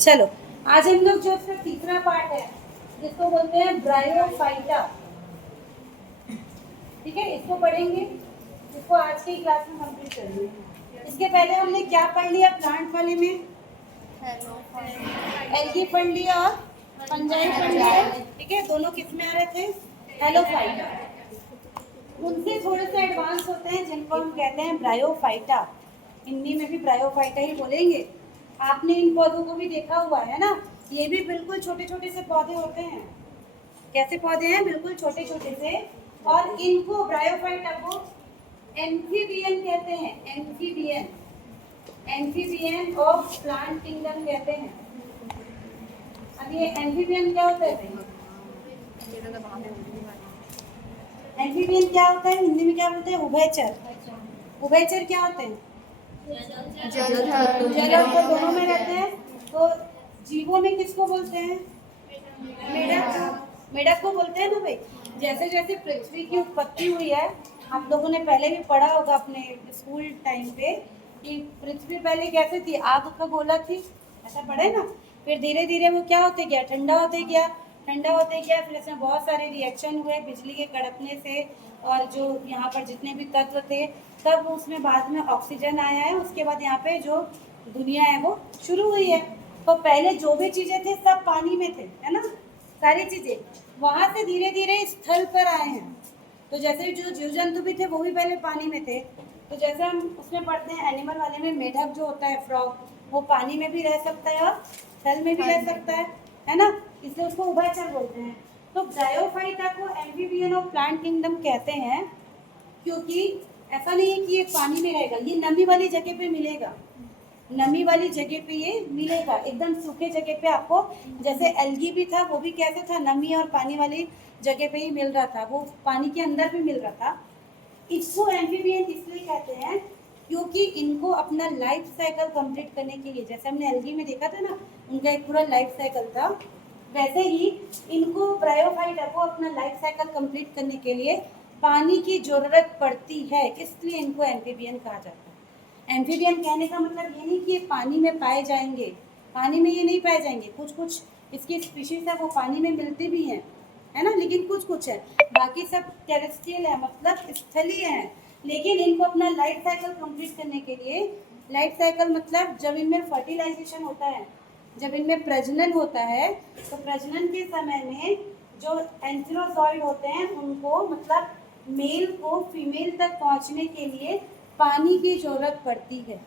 चलो आज हम लोग जो इसका तीसरा पार्ट है जिसको बोलते हैं ब्रायोफाइटा, ठीक है, इसको पढ़ेंगे, इसको आज की क्लास में कंप्लीट करेंगे। इसके पहले हमने क्या पढ़ लिया प्लांट वाले में? एल्गी पढ़ लिया और फंजाई पढ़ लिया, ठीक है। दोनों किस में आ रहे थे? हेलोफाइटा। उनसे थोड़े से एडवांस होते हैं जिनको हम कहते हैं ब्रायोफाइटा। हिंदी में भी ब्रायोफाइटा ही बोलेंगे। आपने इन पौधों को भी देखा हुआ है ना, ये भी बिल्कुल छोटे छोटे से पौधे होते हैं। कैसे पौधे हैं? बिल्कुल छोटे छोटे से। और इनको ब्रायोफाइटा को एम्फीबियन कहते हैं। Amphibian, amphibian of plant kingdom कहते हैं। अब ये एम्फीबियन क्या होता है? एम्फीबियन क्या होता है? हिंदी में क्या बोलते हैं? उभयचर। उभयचर क्या होते हैं? जल और दोनों में रहते हैं। तो जीवों में किसको बोलते हैं? मेढक। मेढक को बोलते हैं ना भाई। जैसे जैसे पृथ्वी की उत्पत्ति हुई है, आप लोगों ने पहले भी पढ़ा होगा अपने स्कूल टाइम पे कि पृथ्वी पहले कैसे थी? आग का गोला थी, ऐसा पढ़े ना। फिर धीरे धीरे वो क्या होते गया? ठंडा होते गया, ठंडा होते गया। फिर इसमें बहुत सारे रिएक्शन हुए बिजली के कड़कने से, और जो यहाँ पर जितने भी तत्व थे, तब उसमें बाद में ऑक्सीजन आया है। उसके बाद यहाँ पे जो दुनिया है वो शुरू हुई है। तो पहले जो भी चीज़ें थे सब पानी में थे, है ना, सारी चीज़ें। वहाँ से धीरे धीरे स्थल पर आए हैं। तो जैसे जो जीव जंतु भी थे वो भी पहले पानी में थे। तो जैसे हम उसमें पढ़ते हैं एनिमल वाले में, मेढक जो होता है, फ्रॉग, वो पानी में भी रह सकता है और स्थल में भी रह सकता है ना, इसलिए उसको उभयचर बोलते हैं। तो ब्रायोफाइटा को एम्फीबियन ऑफ प्लांट किंगडम कहते हैं, क्योंकि ऐसा नहीं है कि ये पानी में रहेगा, ये नमी वाली जगह पे मिलेगा। नमी वाली जगह पे ये मिलेगा, एकदम सूखे जगह पे आपको। जैसे एल्गी भी था, वो भी कैसे था? नमी और पानी वाली जगह पे ही मिल रहा था, वो पानी के अंदर भी मिल रहा था। इसको एम्फीबियन इसलिए कहते हैं क्योंकि इनको अपना लाइफ साइकिल कंप्लीट करने के लिए, जैसे हमने एल्गी में देखा था ना, उनका एक पूरा लाइफ साइकिल था, वैसे ही इनको ब्रायोफाइटा को अपना लाइफ साइकिल कंप्लीट करने के लिए पानी की जरूरत पड़ती है, इसलिए इनको एम्फीबियन कहा जाता है। एम्फीबियन कहने का मतलब ये नहीं कि ये पानी में पाए जाएंगे, पानी में ये नहीं पाए जाएंगे। कुछ कुछ इसकी स्पीशीज है वो पानी में मिलती भी हैं, है ना, लेकिन कुछ कुछ है, बाकी सब टेरेस्ट्रियल है, मतलब स्थलीय है। लेकिन इनको अपना लाइफ साइकिल कंप्लीट करने के लिए, लाइफ साइकिल मतलब जब इनमें फर्टिलाइजेशन होता है, जब इनमें प्रजनन होता है, तो प्रजनन के समय में जो एंथेरोजॉइड होते हैं उनको, मतलब मेल को फीमेल तक पहुंचने के लिए पानी की जरूरत पड़ती है।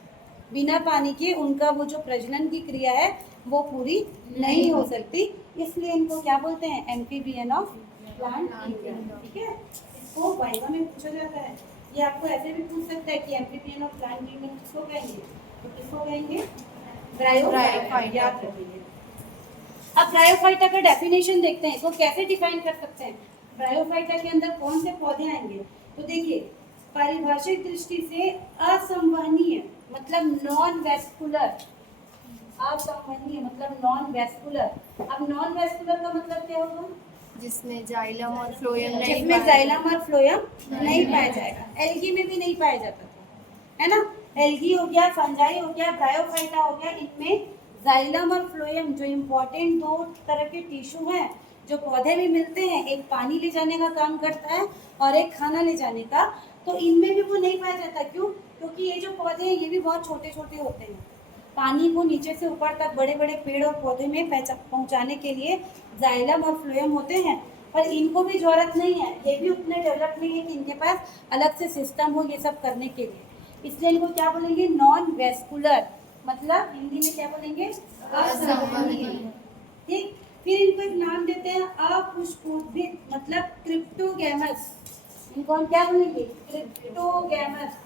बिना पानी के उनका वो जो प्रजनन की क्रिया है वो पूरी नहीं हो सकती, इसलिए इनको क्या बोलते हैं? एम्फीबियन ऑफ प्लांट किंगडम, ठीक है। इसको वाइवा में पूछा जाता है। ये आपको ऐसे भी पूछ सकता है कि एम्फीबियन ऑफ प्लांट किंगडम किसको कहेंगे? तो किसको कहेंगे? ब्रायोफाइटा, याद रखिए। अब ब्रायोफाइटा का डेफिनेशन देखते हैं, इसको कैसे डिफाइन कर सकते हैं, ब्रायोफाइटा के अंदर कौन से पौधे आएंगे। तो देखिए, पारिभाषिक दृष्टि से असंवहनीय मतलब नॉन वेस्कुलर, असंवहनीय मतलब नॉन वेस्कुलर। अब नॉन वेस्कुलर का मतलब क्या होगा? जिसमें जाइलम और फ्लोएम नहीं, जिसमें जाइलम और फ्लोएम नहीं पाया जाएगा। एल्गी में भी नहीं पाया जाता था, है ना। एल्गी हो गया, फंजाई हो गया, ब्रायोफाइटा हो गया, इनमें जाइलम और फ्लोएम जो इम्पोर्टेंट दो तरह के टिश्यू हैं, जो पौधे में मिलते हैं, एक पानी ले जाने का काम करता है और एक खाना ले जाने का, तो इनमें भी वो नहीं पाया जाता। क्यों? क्योंकि ये जो पौधे हैं ये भी बहुत छोटे छोटे होते हैं। पानी को नीचे से ऊपर तक बड़े बड़े पेड़ और पौधे में पहुंचाने के लिए जाइलम और फ्लोएम होते हैं, पर इनको भी जरूरत नहीं है, ये भी उतने डेवलप नहीं है कि इनके पास अलग से सिस्टम हो ये सब करने के लिए, इसलिए इनको क्या बोलेंगे? नॉन वेस्कुलर, मतलब हिंदी में क्या बोलेंगे? असंवहनीय, ठीक। फिर इनको एक नाम देते हैं अपुष्पोद्भिद, मतलब क्रिप्टोगैमस। इनको हम क्या बोलेंगे? क्रिप्टोगैमस।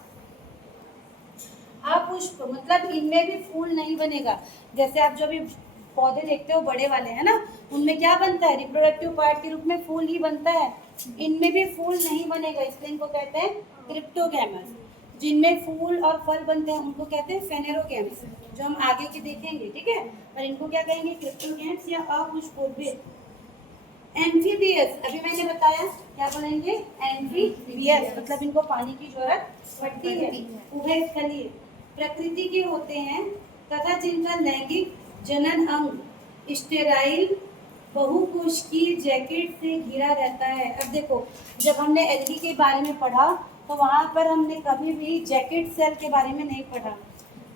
अपुष्प मतलब इनमें भी फूल नहीं बनेगा। जैसे आप जो भी पौधे देखते हो बड़े वाले, है ना, उनमें क्या बनता है? रिप्रोडक्टिव पार्ट के रूप में फूल ही बनता है। इनमें भी फूल नहीं बनेगा, इसलिए इनको कहते हैं क्रिप्टोगैमस। जिनमें फूल और फल बनते हैं उनको कहते हैं फेनेरोगैम्स, जो हम आगे के देखेंगे, ठीक है। पर इनको क्या कहेंगे? क्रिप्टोगैम्स या अपुष्पोद्भिद। एम्फीबियस, अभी मैंने बताया, क्या बोलेंगे? एम्फीबियस मतलब इनको पानी की जरूरत पड़ती है। उभयस्थलीय प्रकृति के होते हैं तथा जिनका लैंगिक जनन अंग स्टेराइल बहुकोशिकीय जैकेट से घिरा रहता है। अब देखो, जब हमने एल्गी के बारे में पढ़ा तो वहाँ पर हमने कभी भी जैकेट सेल के बारे में नहीं पढ़ा।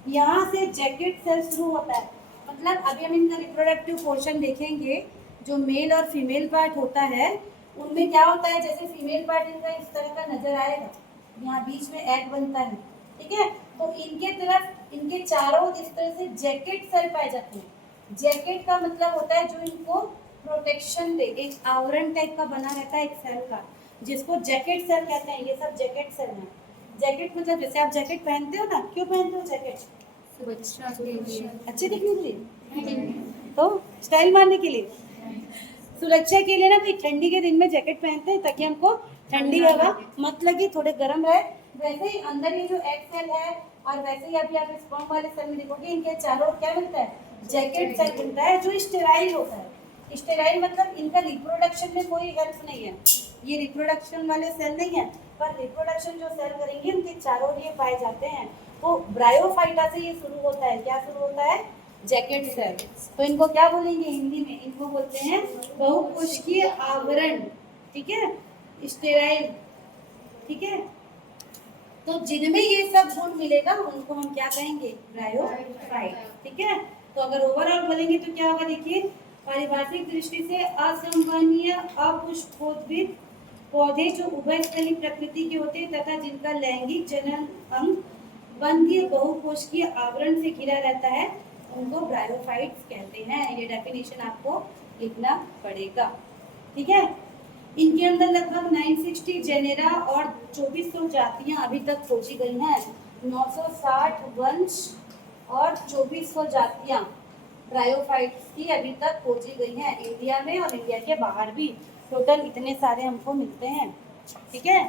यहाँ से जैकेट सेल शुरू होता है। मतलब अभी हम इनका रिप्रोडक्टिव पोर्शन देखेंगे, जो मेल और फीमेल पार्ट होता है उनमें क्या होता है, जैसे फीमेल पार्ट इनका इस तरह का नजर आएगा, यहाँ बीच में एग बनता है, ठीक है। तो इनके तरफ, इनके चारों इस तरह से जैकेट सेल पाए जाते हैं। जैकेट का मतलब होता है जो इनको प्रोटेक्शन दे, एक आवरण टाइप का बना रहता है एक सेल का, जिसको जैकेट सेल कहते हैं। ये सब जैकेट सेल हैं। जैकेट मतलब जैसे आप जैकेट पहनते हो ना, क्यों पहनते हो जैकेट? सुरक्षा के लिए। अच्छे दिखने के लिए, तो स्टाइल मारने के लिए, सुरक्षा के लिए ना। भाई ठंडी के दिन में जैकेट पहनते हैं ताकि हमको ठंडी हवा मत लगे, थोड़े गर्म रहे। वैसे ही अंदर ये जो एग सेल है, और वैसे ही अभी आप स्पर्म वाले सेल में देखोगे, इनके चारों ओर क्या मिलता है, जैकेट सेल मिलता है, जो स्टेराइल होता है। स्टेराइल मतलब इनका रिप्रोडक्शन में कोई हेल्प नहीं है, ये रिप्रोडक्शन वाले सेल नहीं है, पर रिप्रोडक्शन जो सेल करेंगे उनके चारों ओर ये पाए जाते हैं। तो ब्रायोफाइटा से ये शुरू होता है। क्या शुरू होता है? Jacket cell. तो इनको क्या बोलेंगे हिंदी में? इनको बोलते हैं बहुकोशिकीय आवरण, ठीक है, स्टेराइल, ठीक है। तो जिनमें ये सब गुण मिलेगा उनको हम क्या कहेंगे? ब्रायोफाइट, ठीक है। तो अगर ओवरऑल बोलेंगे तो क्या होगा, देखिए, पारिभाषिक दृष्टि से असंवहनीय अपुष्पोद्भिद पौधे जो उभयस्थली प्रकृति के होते हैं तथा जिनका लैंगिक जनन अंग बंधीय बहुकोशिकीय आवरण से घिरा रहता है, उनको ब्रायोफाइट्स कहते हैं। ये डेफिनेशन आपको लिखना पड़ेगा, ठीक है। इनके अंदर लगभग 960 जेनेरा और 2400 जातियां अभी तक खोजी गई हैं। 960 वंश और 2400 जातियां ब्रायोफाइट्स की अभी तक खोजी गई हैं, इंडिया में और इंडिया के बाहर भी। टोटल इतने सारे हमको मिलते हैं, ठीक है।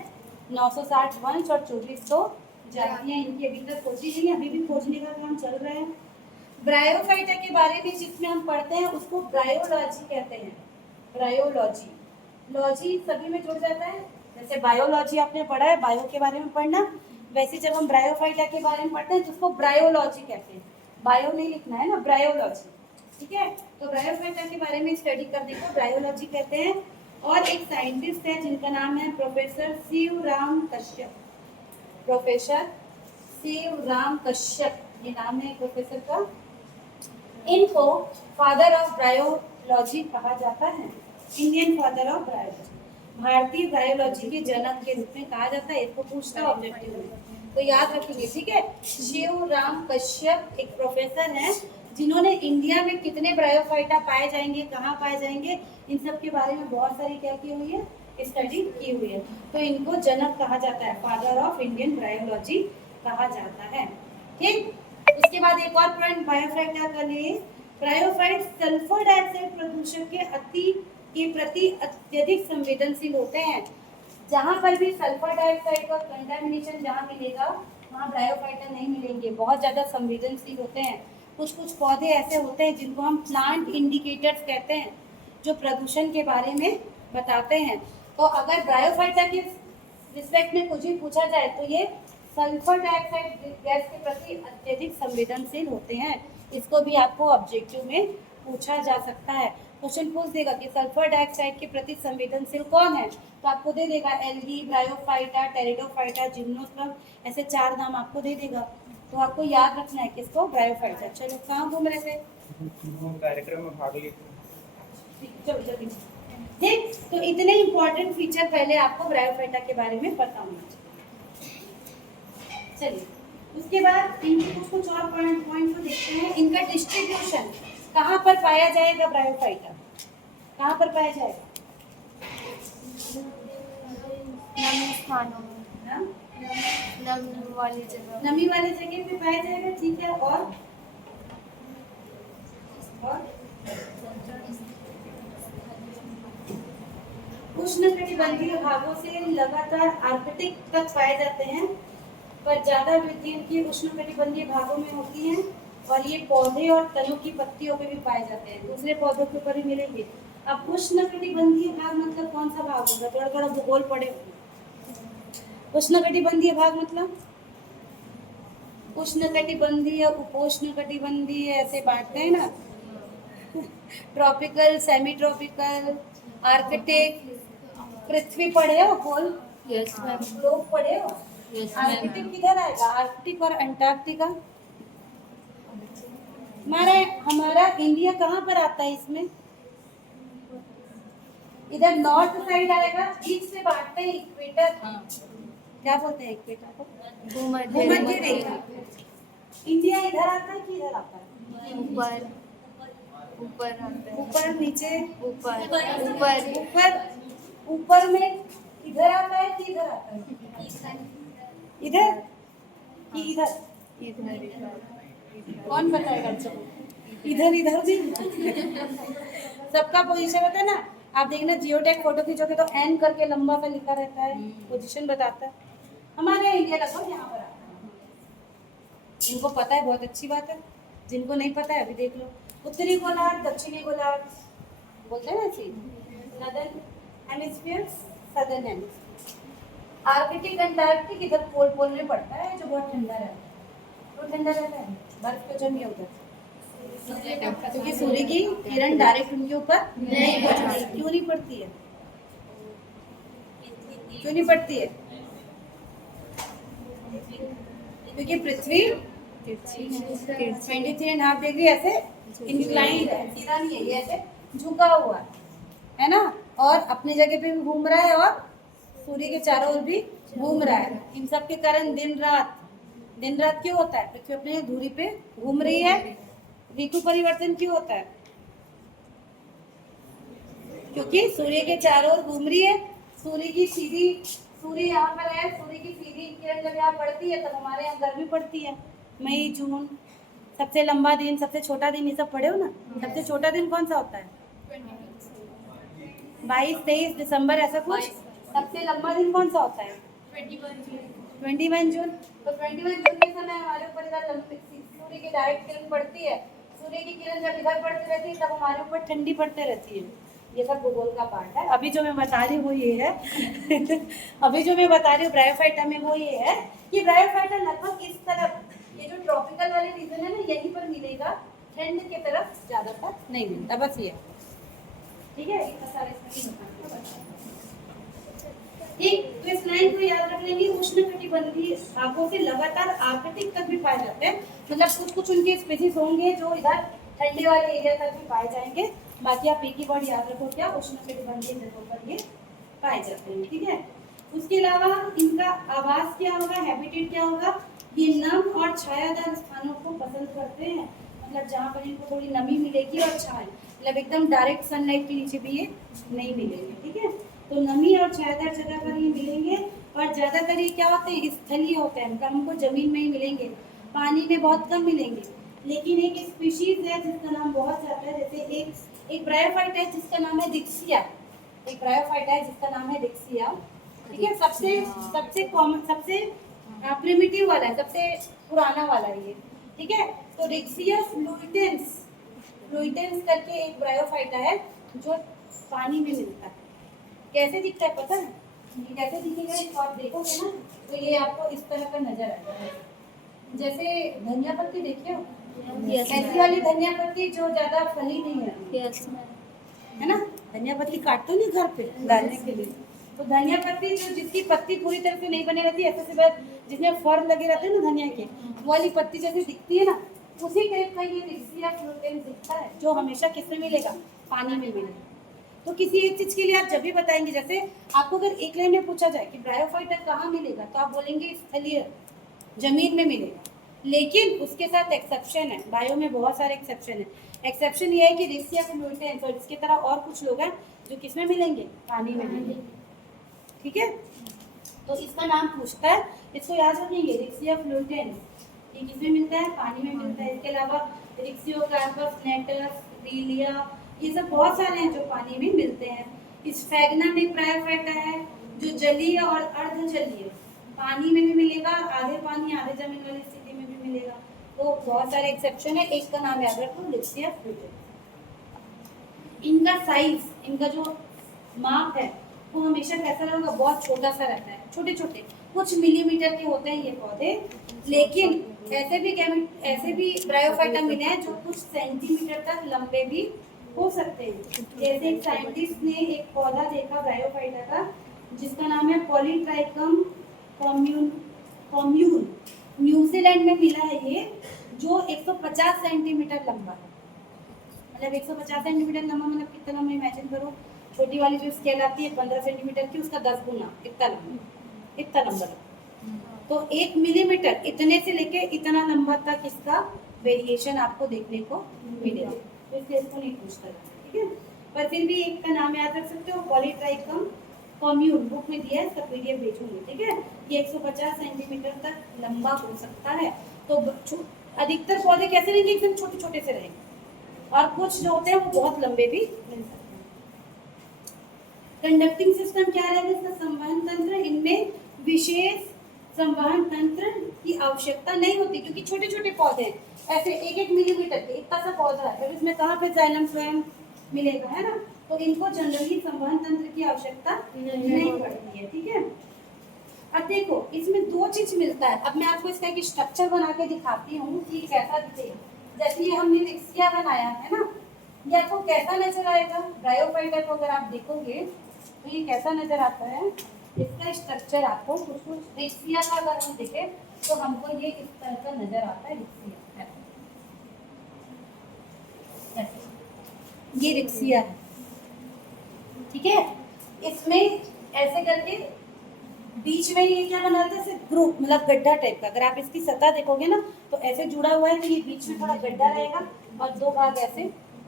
960 वंश और 2400 जातियां इनकी अभी तक खोजी गई हैं, अभी भी खोजने का काम चल रहा है। ब्रायोफाइटा के बारे में जिसमें हम पढ़ते हैं उसको ब्रायोलॉजी कहते हैं। ब्रायोलॉजी, लॉजी सभी में जुड़ जाता है। जैसे बायोलॉजी आपने पढ़ा है, बायो के बारे में पढ़ना, वैसे जब हम ब्रायोफाइटा के बारे में पढ़ते हैं तो उसको ब्रायोलॉजी कहते हैं। बायो नहीं लिखना है ना, ब्रायोलॉजी, ठीक है। तो ब्रायोफाइटा के बारे में स्टडी करने को ब्रायोलॉजी कहते हैं। और एक साइंटिस्ट है जिनका नाम है प्रोफेसर शिवराम कश्यप। प्रोफेसर शिवराम कश्यप, ये नाम है प्रोफेसर का। इनको फादर ऑफ ब्रायोलॉजी कहा जाता है, इंडियन फादर ऑफ ब्रायोलॉजी, भारतीय बायोलॉजी के जनक के रूप में कहा जाता है। इसको पूछता ऑब्जेक्टिव में, तो याद रखेंगे, ठीक है। शिवराम कश्यप एक प्रोफेसर हैं जिन्होंने इंडिया में कितने ब्रायोफाइटा पाए जाएंगे, कहाँ पाए जाएंगे, इन सब के बारे में बहुत सारी क्या की हुई है, स्टडी की हुई है। तो इनको जनक कहा जाता है, फादर ऑफ इंडियन बायोलॉजी कहा जाता है, ठीक। उसके बाद एक और पॉइंट ब्रायोफाइटा का लिए, ब्रायोफाइट सल्फर डाइऑक्साइड प्रदूषण के प्रति अत्यधिक संवेदनशील होते हैं। जहाँ पर भी सल्फर डाइऑक्साइड का कंटामिनेशन जहाँ मिलेगा वहाँ ब्रायोफाइटा नहीं मिलेंगे, बहुत ज़्यादा संवेदनशील होते हैं। कुछ कुछ पौधे ऐसे होते हैं जिनको हम प्लांट इंडिकेटर्स कहते हैं, जो प्रदूषण के बारे में बताते हैं। तो अगर ब्रायोफाइटा के रिस्पेक्ट में कुछ भी पूछा जाए तो ये सल्फर डाइऑक्साइड गैस के प्रति अत्यधिक संवेदनशील होते हैं। इसको भी आपको ऑब्जेक्टिव में पूछा जा सकता है। क्वेश्चन पूछ देगा कि सल्फर डाइऑक्साइड के प्रति संवेदनशील कौन है, तो आपको दे देगा एल्गी, ब्रायोफाइटा, टेरिडोफाइटा, जिम्नोस्पर्म, ऐसे 4 नाम आपको दे देगा। तो आपको याद रखना है किसको, ब्रायोफाइटा। चलो, कहाँ घूम रहे थे? कार्यक्रम में भाग लिए। चलो जल्दी, ठीक। तो इतने इंपॉर्टेंट फीचर पहले आपको ब्रायोफाइटा के बारे में पता होना चाहिए। चलिए, उसके बाद इनके कुछ और पॉइंट को देखते हैं। इनका डिस्ट्रीब्यूशन कहाँ पर पाया जाएगा, ब्रायोफाइटा कहाँ पर पाया जाएगा? नमी स्थानों में, हाँ? नमी वाली जगह। नमी वाले जगह पे पाया जाएगा, ठीक है। और उष्णकटिबंधीय भागों से लगातार आर्कटिक तक पाए जाते हैं, पर ज्यादा वृद्धि इनकी उष्णकटिबंधीय भागों में होती है। और ये पौधे और तनों की पत्तियों पे भी पाए जाते हैं, दूसरे पौधों के ऊपर भी मिलेंगे। अब उष्णकटिबंधीय भाग मतलब कौन सा भाग होगा? थोड़ा थोड़ा भूगोल पढ़े। उष्णकटिबंधीय भाग मतलब उष्णकटिबंधीय, उपोष्णकटिबंधीय, ऐसे बांटते हैं ना। ट्रॉपिकल, सेमी ट्रॉपिकल, आर्कटिक, पृथ्वी पढ़े हो गोल? Yes ma'am. ग्लोब पढ़े हो? यस आर्कटिक किधर आएगा? आर्कटिक और अंटार्कटिका। हमारा इंडिया कहाँ पर आता है इसमें? इधर नॉर्थ साइड आएगा, ईस्ट से बांटते हैं इक्वेटर। क्या बोलते हैं इक्वेटर को? भूमध्य रेखा। इंडिया इधर आता है कि इधर आता है? ऊपर ऊपर आता है। ऊपर नीचे? ऊपर ऊपर ऊपर ऊपर में इधर आता है कि इधर आता है? इधर कि इधर? इधर कौन बताएगा चलो? इधर इधर भी सबका पोजीशन होता है ना। आप देखना जियोटैग फोटो खींचोगे तो एन करके लंबा सा लिखा रहता है, पोजीशन बताता है। हमारे यहाँ इंडिया लगभग यहाँ पर आता है। जिनको पता है बहुत अच्छी बात है, जिनको नहीं पता है अभी देख लो। उत्तरी गोलार्ध, दक्षिणी गोलार्ध बोलते हैं ना ऐसे। Northern hemisphere, southern hemisphere. Arctic Antarctic इधर पोल पोल में पड़ता है, जो बहुत ठंडा रहता है। तो ठंडा रहता है, बर्फ तो जमी उधर, क्योंकि सूर्य की किरण डायरेक्ट उनके ऊपर नहीं पड़ती। क्यों नहीं पड़ती है? क्यों नहीं पड़ती है? क्योंकि पृथ्वी 23.5 डिग्री ऐसे इंक्लाइंड है, सीधा नहीं है, ये ऐसे झुका हुआ है ना। और अपनी जगह पे भी घूम रहा है और सूर्य के चारों ओर भी घूम रहा है। इन सब के कारण दिन रात क्यों होता है? पृथ्वी अपनी धुरी पे घूम रही है। ऋतु परिवर्तन क्यों होता है? क्योंकि सूर्य के चारों ओर घूम रही है। सूर्य यहाँ पर है, सूर्य की सीधी किरण जब यहाँ पड़ती है तब हमारे यहाँ गर्मी पड़ती है। मई जून, सबसे लंबा दिन, सबसे छोटा दिन, ये सब पढ़े हो ना? सबसे छोटा दिन कौन सा होता है? 22-23 दिसंबर ऐसा कुछ। सबसे लंबा दिन कौन सा होता है? 21 जून। तो 21 जून के समय हमारे ऊपर इधर सूर्य की डायरेक्ट किरण पड़ती है। सूर्य की किरण जब इधर पड़ती रहती है तब हमारे ऊपर ठंडी पड़ती रहती है। ये सब भूगोल का पार्ट है। अभी जो मैं बता रही हूँ वो ये है अभी जो मैं बता रही हूँ ब्रायोफाइटा में वो ये है कि ब्रायोफाइटा लगभग इस तरफ, ये जो ट्रॉपिकल वाले रीजन है ना, यहीं पर मिलेगा। ठंड की तरफ ज्यादातर नहीं मिलता, बस ये। ठीक है, इतना सारा इसमें ठीक। तो इस लाइन को याद रख लेंगे। उष्णकटिबंधीय भागों से लगातार आर्कटिक तक भी पाए जाते हैं। मतलब कुछ उनके स्पीसीज होंगे जो इधर ठंडे वाले एरिया तक भी पाए जाएंगे। बाकी आप एक ही वर्ड याद रखो, क्या? उष्णकटिबंधीय जगहों पर ये पाए जाते हैं। ठीक है, उसके अलावा इनका आवास क्या होगा, हैबिटेट क्या होगा? ये नम और छायादार स्थानों को पसंद करते हैं। मतलब जहाँ पर इनको थोड़ी नमी मिलेगी और छाया, मतलब एकदम डायरेक्ट सनलाइट के नीचे भी ये नहीं मिलेंगे। ठीक है, तो नमी और छायादार जगह पर ये मिलेंगे। और ज़्यादातर ये क्या होते हैं? स्थलीय होते हैं, मतलब हमको जमीन में ही मिलेंगे, पानी में बहुत कम मिलेंगे। लेकिन एक स्पीशीज है जिसका नाम बहुत जाता है, जैसे एक ब्रायोफाइट है जिसका नाम है रिक्सिया। एक ब्रायोफाइट है जिसका नाम है रिक्सिया। ठीक है, सबसे कॉमन, सबसे प्रिमिटिव वाला है, सबसे पुराना वाला है ये। ठीक है, तो रिक्सिया फ्लुइटेंस करके एक ब्रायोफाइटा है जो पानी में मिलता है। कैसे दिखता है पता है? ये कैसे दिखेगा? एक आप देखोगे ना तो ये आपको इस तरह का नजर आएगा। जैसे धनिया पत्ती देखिए हो, ऐसी वाली धनिया पत्ती जो ज्यादा फली नहीं है, है ना? धनिया पत्ती काटते नहीं घर पे डालने के लिए, तो धनिया पत्ती जो जिसकी पत्ती पूरी तरह से नहीं बनी रहती, ऐसे से जिसमें फर लगे रहते हैं ना धनिया के, वो वाली पत्ती जैसे दिखती है ना, उसी टाइप का ये रिक्सिया फ्लुइटेंस दिखता है, जो हमेशा किसमें मिलेगा? पानी में मिलेगा। तो किसी एक चीज के लिए आप जब भी बताएंगे, जैसे आपको अगर एक लाइन में पूछा जाए कि ब्रायोफाइटा कहाँ मिलेगा, तो आप बोलेंगे स्थलीय जमीन में मिलेगा। लेकिन उसके साथ एक्सेप्शन है, बायो में बहुत सारे एक्सेप्शन है। एक्सेप्शन ये है कि रिक्सिया फ्लुइटेंस और इसकी तरह और कुछ लोग हैं जो किसमें मिलेंगे? पानी में मिलेंगे। ठीक है, तो इसका नाम पूछता है, इसको याद रखेंगे, रिक्सिया फ्लुइटेंस। ये किसमें मिलता है? पानी में मिलता है। इसके अलावा रिक्सियोकार्पस, नेटस, रीलिया, ये सब बहुत सारे हैं जो पानी में मिलते हैं। स्फैग्नम एक ब्रायोफाइटा है जो जलीय और अर्धजलीय, पानी में भी मिलेगा, आधे पानी आधे जमीन वाली स्थिति में भी मिलेगा। तो बहुत सारे एक्सेप्शन है, एक का नाम याद रखो, रिक्सिया फ्लुइटेंस। इनका साइज, इनका जो माप है वो हमेशा कैसा रहेगा? बहुत छोटा सा रहता है, छोटे छोटे कुछ मिलीमीटर के होते हैं ये पौधे। लेकिन ऐसे भी ब्रायोफाइटा मिले हैं जो कुछ सेंटीमीटर तक लंबे भी हो सकते हैं। जैसे एक साइंटिस्ट ने एक पौधा देखा ब्रायोफाइटा का जिसका नाम है पॉलीट्राइकम कॉम्यून। न्यूजीलैंड में मिला है ये, जो 150 सेंटीमीटर लंबा है। मतलब 150 सेंटीमीटर लंबा मतलब कितना लंबा, इमेजिन करो। छोटी वाली जो स्केल आती है 15 सेंटीमीटर की, उसका 10 गुना इतना लंबा। तो 1 मिलीमीटर इतने से लेके इतना लंबा तक इसका वेरिएशन आपको देखने को मिलेगा। तो इसलिए इसको नहीं पूछता, ठीक है। पर फिर भी एक का नाम याद रख सकते हो, पॉलीट्राइकम कॉम्यून, बुक में दिया है, सब पीडीएफ भेजूंगी, ठीक है। ये 150 सेंटीमीटर तक लंबा हो सकता है। तो अधिकतर पौधे कैसे रहेंगे, एकदम छोटे छोटे से रहेंगे, और कुछ जो होते हैं वो बहुत लंबे भी मिल सकते हैं। कंडक्टिंग सिस्टम क्या रहेगा इसका, संवहन तंत्र। इनमें विशेष संवहन तंत्र की आवश्यकता नहीं होती क्योंकि छोटे छोटे पौधे हैं, ऐसे 1-1 मिलीमीटर के इतना सा पौधा है, फिर इसमें कहाँ पे जाइलम फ्लोएम मिलेगा, है ना। तो इनको जनरली संवहन तंत्र की आवश्यकता नहीं पड़ती है, ठीक है। अब देखो इसमें 2 चीज मिलता है। अब मैं आपको इसका एक स्ट्रक्चर बना के दिखाती हूँ कि कैसा दिखेगा। जैसे ये हमने रिक्सिया बनाया है ना, ये आपको कैसा नजर आएगा। ब्रायोफाइटा को अगर आप देखोगे तो ये कैसा नजर आता है, इसका स्ट्रक्चर आपको कुछ रिक्सिया का अगर हम देखें तो हमको ये इस तरह का नजर आता है। रिक्सिया ये रिक्सिया है, ठीक है। इसमें ऐसे करके बीच में ये क्या बनाते हैं, ग्रुप मतलब गड्ढा टाइप का। अगर आप इसकी सतह देखोगे ना तो ऐसे जुड़ा हुआ है, तो ये बीच में थोड़ा गड्ढा रहेगा और 2 भाग ऐसे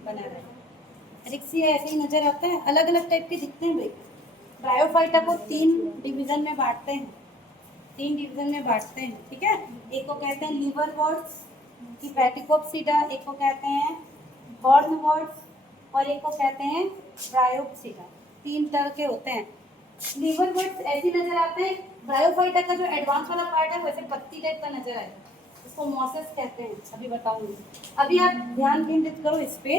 बना रहेगा। रिक्सिया ऐसे ही नजर आता है, अलग अलग टाइप के दिखते हैं भाई। ब्रायोफाइटा को 3 डिवीजन में बांटते हैं, ठीक है। एक को कहते हैं लीवर वर्ड्स, हिपैटिकोप्सिडा, एक को कहते हैं हॉर्न वर्ड्स, और एक को कहते हैं ब्रायोप्सिडा। 3 तरह के होते हैं। लीवर वर्ड्स ऐसी नजर आते हैं। ब्रायोफाइटा का जो एडवांस वाला पार्ट है वैसे पत्ती टाइप का नजर आएगा, इसको मॉसेस कहते हैं, अभी बताऊंगी। अभी आप ध्यान केंद्रित करो इस पे।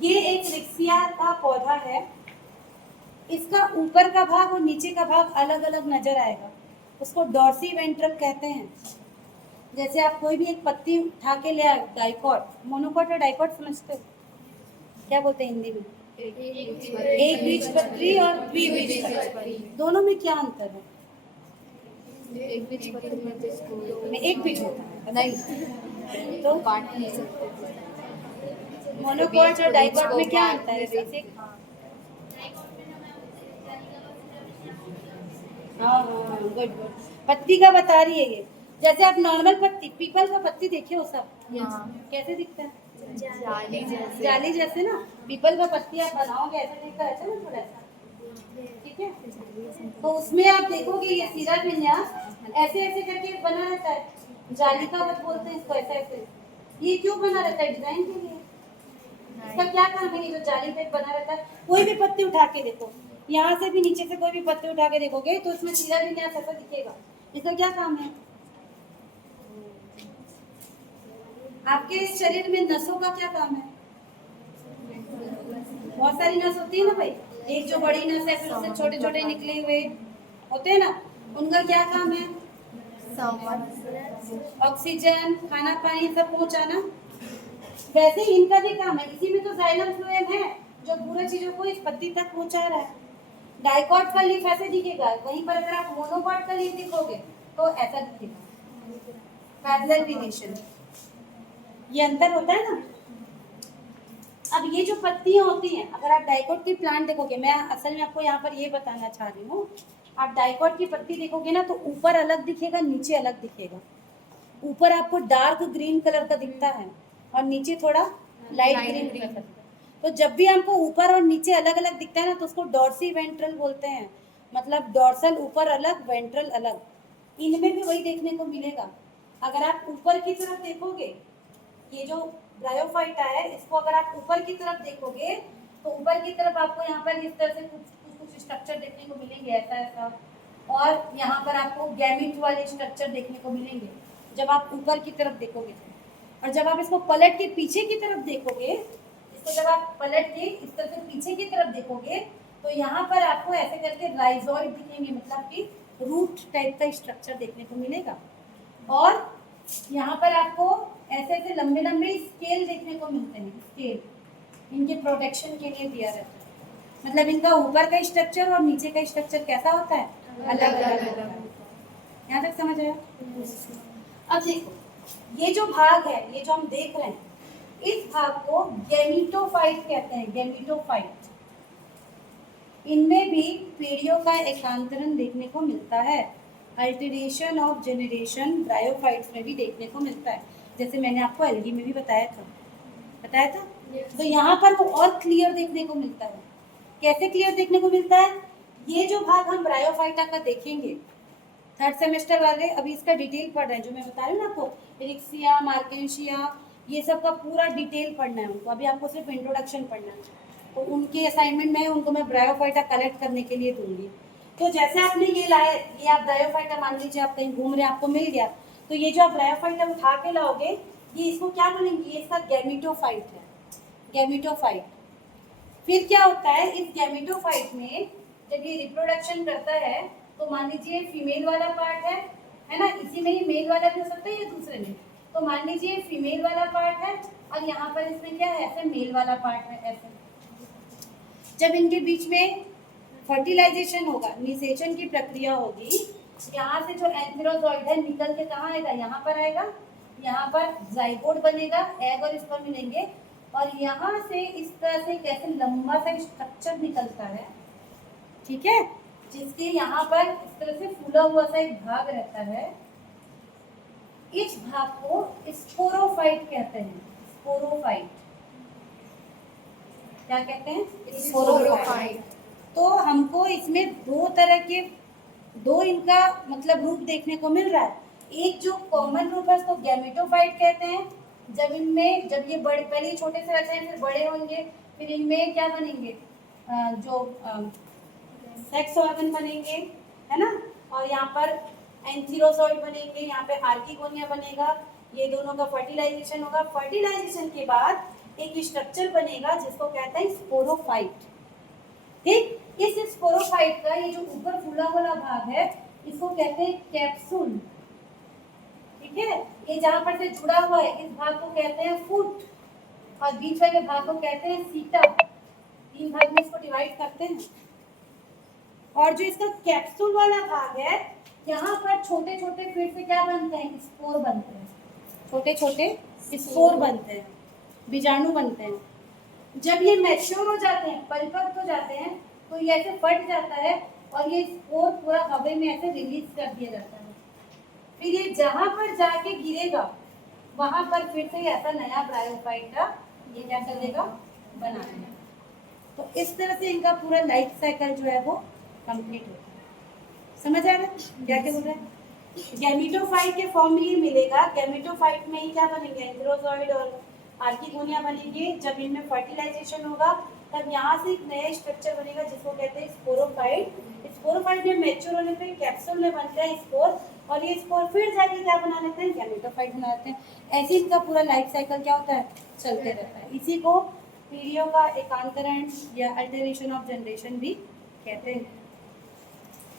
ये एक रिक्सिया का पौधा है, इसका ऊपर का भाग और नीचे का भाग अलग अलग नजर आएगा, उसको डॉर्सी वेंट्रल कहते हैं। जैसे आप कोई भी एक पत्ती उठा के ले आए, डाइकॉट, मोनोकॉट और डाइकॉट समझते हो, क्या बोलते हैं हिंदी में, एक बीजपत्री और द्विबीजपत्री। दोनों में क्या अंतर है, एक बीच पत्थर में तो इसको में एक बीज होता है नहीं तो बांट नहीं सकते। मोनोकॉट और डाइकॉट में क्या अंतर है बेसिक। हाँ गुड। पत्ती का बता रही है ये। जैसे आप नॉर्मल पत्ती, पीपल का पत्ती देखे हो सब, कैसे दिखता है, जाली जैसे ना। पीपल का पत्ती आप बनाओगे ऐसा दिखता है ना, थोड़ा सा, ठीक है। तो उसमें आप देखोगे ये सिरा विन्यास ऐसे ऐसे करके बना रहता है, जाली का वत बोलते हैं इसको, ऐसे ऐसे। ये क्यों बना रहता है, डिजाइन के लिए। इसका क्या काम है, ये जो जाली टाइप बना रहता है। कोई भी पत्ती उठा के देखो, यहाँ से भी नीचे से कोई भी पत्ते उठा के देखोगे तो इसमें सिरा विन्यास ऐसा दिखेगा। इसका क्या काम है, आपके शरीर में नसों का क्या काम है। बहुत सारी नस होती है ना भाई, एक जो बड़ी नस है फिर उससे छोटे छोटे निकले हुए होते हैं ना, उनका क्या काम है, ऑक्सीजन, खाना पानी सब पहुंचाना। वैसे ही इनका भी काम है, इसी में तो जाइलम फ्लोएम है जो पूरी चीजों को इस पत्ती तक पहुंचा रहा है। डाइकॉट का लीफ ऐसे दिखेगा, वहीं पर अगर आप मोनोकॉट का लीफ दिखोगे तो ऐसा दिखेगा, पैरेलल वेरिएशन, ये अंतर होता है ना। अब ये जो पत्तियां होती हैं, अगर आप डाइकॉट की प्लांट देखोगे, मैं असल में आपको यहाँ पर ये बताना चाह रही हूँ, आप डाइकॉट की पत्ती देखोगे ना तो ऊपर अलग दिखेगा, नीचे अलग दिखेगा। ऊपर आपको डार्क ग्रीन कलर का दिखता है और नीचे थोड़ा लाइट ग्रीन कलर का। तो जब भी हमको ऊपर और नीचे अलग अलग दिखता है ना तो उसको डॉर्सी वेंट्रल बोलते हैं, मतलब डॉर्सल ऊपर अलग, वेंट्रल अलग। इनमें भी वही देखने को मिलेगा। अगर आप ऊपर की तरफ देखोगे, ये जो ब्रायोफाइटा है इसको अगर आप ऊपर की तरफ देखोगे तो ऊपर की तरफ आपको यहाँ पर इस तरह से कुछ स्ट्रक्चर देखने को मिलेंगे, ऐसा ऐसा, और यहाँ पर आपको गैमेट वाले स्ट्रक्चर देखने को मिलेंगे जब आप ऊपर की तरफ देखोगे। और जब आप इसको पलट के पीछे की तरफ देखोगे, इसको जब आप पलट के इस तरह से पीछे की तरफ देखोगे तो यहाँ पर आपको ऐसे करके राइजोइड दिखेंगे, मतलब कि रूट टाइप का स्ट्रक्चर देखने को मिलेगा। और यहाँ पर आपको ऐसे ऐसे लंबे लंबे स्केल देखने को मिलते हैं, स्केल इनके प्रोटेक्शन के लिए दिया रहता है। मतलब इनका ऊपर का स्ट्रक्चर और नीचे का स्ट्रक्चर कैसा होता है, अलग अलग होता है। यहाँ तक समझ आया? अब देखो ये जो भाग है, ये जो हम देख रहे हैं, इस भाग को गैमीटोफाइट कहते हैं, गैमीटोफाइट। इनमें भी पीढ़ियों का एकांतरण देखने को मिलता है। अल्टरेशन ऑफ जनरेशन ब्रायोफाइट्स में भी देखने को मिलता है, जैसे मैंने आपको एल्गी में भी बताया था। तो यहाँ पर वो और क्लियर देखने को मिलता है। कैसे क्लियर देखने को मिलता है? ये जो भाग हम ब्रायोफाइटा का देखेंगे, थर्ड सेमेस्टर वाले अभी इसका डिटेल पढ़ रहे हैं, जो मैं बता रही हूँ ना आपको, एरिक्सिया, मार्केशिया, ये सब का पूरा डिटेल पढ़ना है उनको। अभी आपको सिर्फ इंट्रोडक्शन पढ़ना है, तो उनके असाइनमेंट में उनको मैं ब्रायोफाइटा कलेक्ट करने के लिए दूंगी। तो जैसे आपने ये लाए, ये आप ब्रायोफाइटा मान लीजिए आप कहीं घूम रहे हैं, आपको मिल गया, तो ये जो आप ब्रायोफाइटा उठा के लाओगे, ये इसको क्या बोलेंगे, ये इसका गैमीटोफाइट है, गैमीटोफाइट। फिर क्या होता है, इस गैमीटोफाइट में जब ये रिप्रोडक्शन करता है, तो मान लीजिए फीमेल वाला पार्ट है ना, इसी में ही मेल वाला भी हो सकता है या दूसरे में। तो मान लीजिए फीमेल वाला पार्ट है और यहाँ पर इसमें क्या है, ऐसे मेल वाला पार्ट है, ऐसे। जब इनके बीच में फर्टिलाइजेशन होगा, निषेचन की प्रक्रिया होगी, यहाँ से जो एंथेरोजॉइड है निकल के कहाँ आएगा, यहाँ पर आएगा, यहाँ पर जाइगोट बनेगा, एग और स्पर्म मिलेंगे, और यहाँ से इस तरह से कैसे लंबा सा स्ट्रक्चर निकलता है, ठीक है, जिसके यहाँ पर इस तरह से फूला हुआ सा एक भाग रहता है। इस भाग को स्पोरोफाइट कहते हैं, स्पोरोफाइट। क्या कहते हैं, स्पोरोफाइट। तो हमको इसमें दो तरह के, दो इनका मतलब रूप देखने को मिल रहा है। एक जो कॉमन रूप है उसको गैमेटोफाइट कहते हैं। जब इनमें, जब ये बड़े, पहले छोटे से रहते हैं, फिर बड़े होंगे, फिर इनमें क्या बनेंगे, जो सेक्स ऑर्गन बनेंगे, है ना, और यहाँ पर एंथीरोसॉइड बनेंगे, यहाँ पे आर्किगोनिया बनेगा, ये दोनों का फर्टिलाइजेशन होगा। फर्टिलाइजेशन के बाद एक स्ट्रक्चर बनेगा जिसको कहते हैं स्पोरोफाइट। ठीक, इस स्पोरोफाइट का ये जो ऊपर फूला वाला भाग है, इसको कहते हैं कैप्सूल, ठीक है। ये जहाँ पर से जुड़ा हुआ है, इस भाग को कहते हैं फुट, और बीच वाले भाग को कहते हैं सीटा। तीन भाग में इसको डिवाइड करते हैं। और जो इसका कैप्सूल वाला भाग है, यहाँ पर छोटे छोटे फिर से क्या बनते हैं, स्पोर बनते हैं, छोटे छोटे स्पोर बनते हैं, बीजाणु बनते हैं। जब ये मैच्योर हो जाते हैं, परिपक्व हो जाते हैं, तो ये ऐसे फट जाता है और ये स्पोर पूरा हवा में ऐसे रिलीज कर दिया जाता है। फिर ये जहाँ पर जाके गिरेगा, वहाँ पर फिर से ऐसा नया ब्रायोफाइटा ये क्या करेगा, बनाएगा। तो इस तरह से इनका पूरा लाइफ साइकिल जो है वो कंप्लीट होता है। समझ आ रहा है क्या क्या बोल रहा है? गैमीटोफाइट के फॉर्म में ये मिलेगा। गैमीटोफाइट में ही क्या बनेंगे, एंथेरोजॉइड और आर्किगोनिया बनेंगे। जब इनमें फर्टिलाइजेशन होगा, तब यहाँ से एक नया स्ट्रक्चर बनेगा जिसको कहते हैं स्पोरोफाइट। स्पोरोफाइट में मैच्योर होने पे कैप्सूल में बनते हैं स्पोर, और ये स्पोर फिर जाके क्या बना लेते हैं, गैमीटोफाइट बना लेते हैं। ऐसे इनका पूरा लाइफ साइकिल क्या होता है, चलते रहता है। इसी को पीढ़ियों का एकांतरण या अल्टरेशन ऑफ जनरेशन भी कहते हैं।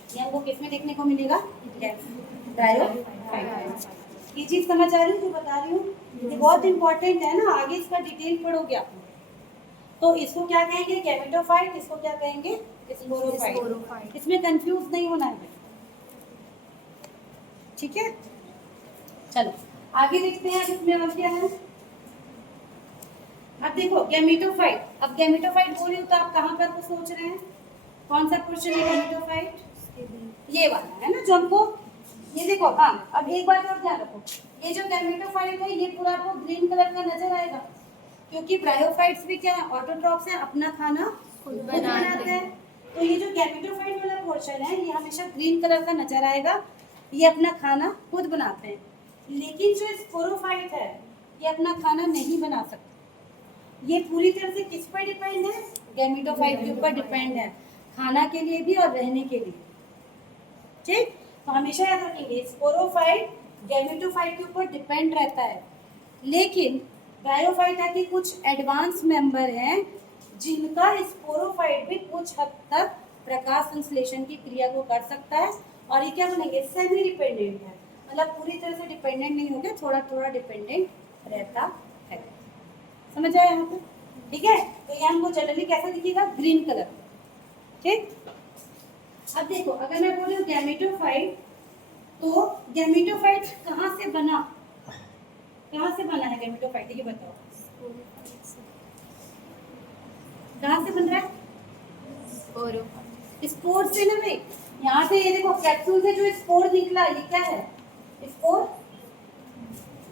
ये हमको किसमें देखने को मिलेगा, ब्रायोफाइट। ये चीज समझ आ रही है जो बता रही हूँ, ये बहुत इंपॉर्टेंट है ना, आगे इसका डिटेल पढ़ोगे आप। तो इसको क्या कहेंगे, गैमेटोफाइट, इसको क्या कहेंगे, स्पोरोफाइट। इसमें कंफ्यूज नहीं होना है, ठीक है। चलो आगे देखते हैं, अब इसमें और क्या है। अब देखो गैमेटोफाइट, अब गैमेटोफाइट बोल रही हूँ तो आप कहाँ पर को सोच रहे हैं, कौन सा क्वेश्चन है गैमेटोफाइट, ये वाला है ना जो हमको, ये देखो। हाँ, अब एक बात और ध्यान रखो, ये जो गैमेटोफाइट है ये पूरा आपको ग्रीन कलर का नजर आएगा, क्योंकि ब्रायोफाइट्स भी क्या है, ऑटोट्रॉप्स है, अपना खाना खुद बनाते हैं। तो ये जो गैमेटोफाइट वाला पोर्शन है ये हमेशा ग्रीन कलर का नजर आएगा, ये अपना खाना खुद बनाते हैं। लेकिन जो स्पोरोफाइट है ये अपना खाना नहीं बना सकते। ये पूरी तरह से किस पर डिपेंड है, गैमेटोफाइट के ऊपर डिपेंड है, खाना के लिए भी और रहने के लिए। ठीक, तो हमेशा याद रखेंगे स्पोरोफाइट गैमेटोफाइट के ऊपर डिपेंड रहता है। लेकिन ब्रायोफाइटा के कुछ एडवांस मेंबर हैं जिनका स्पोरोफाइट भी कुछ हद तक प्रकाश संश्लेषण की क्रिया को कर सकता है, और ये क्या बनेंगे, सेमी डिपेंडेंट है। मतलब पूरी तरह से डिपेंडेंट नहीं हो गया, थोड़ा थोड़ा डिपेंडेंट रहता है। समझ आया यहाँ पे? ठीक है, तो ये हमको जनरली कैसा दिखेगा, ग्रीन कलर। ठीक, अब देखो अगर मैं बोलूँ गैमेटोफाइट, तो गैमेटोफाइट कहाँ से बना, कहाँ से बना है गैमेटोफाइट, ये बताओ कहाँ से बन रहा है? स्पोर से ना भाई, यहाँ से ये देखो कैप्सूल से जो स्पोर निकला ये क्या है, स्पोर।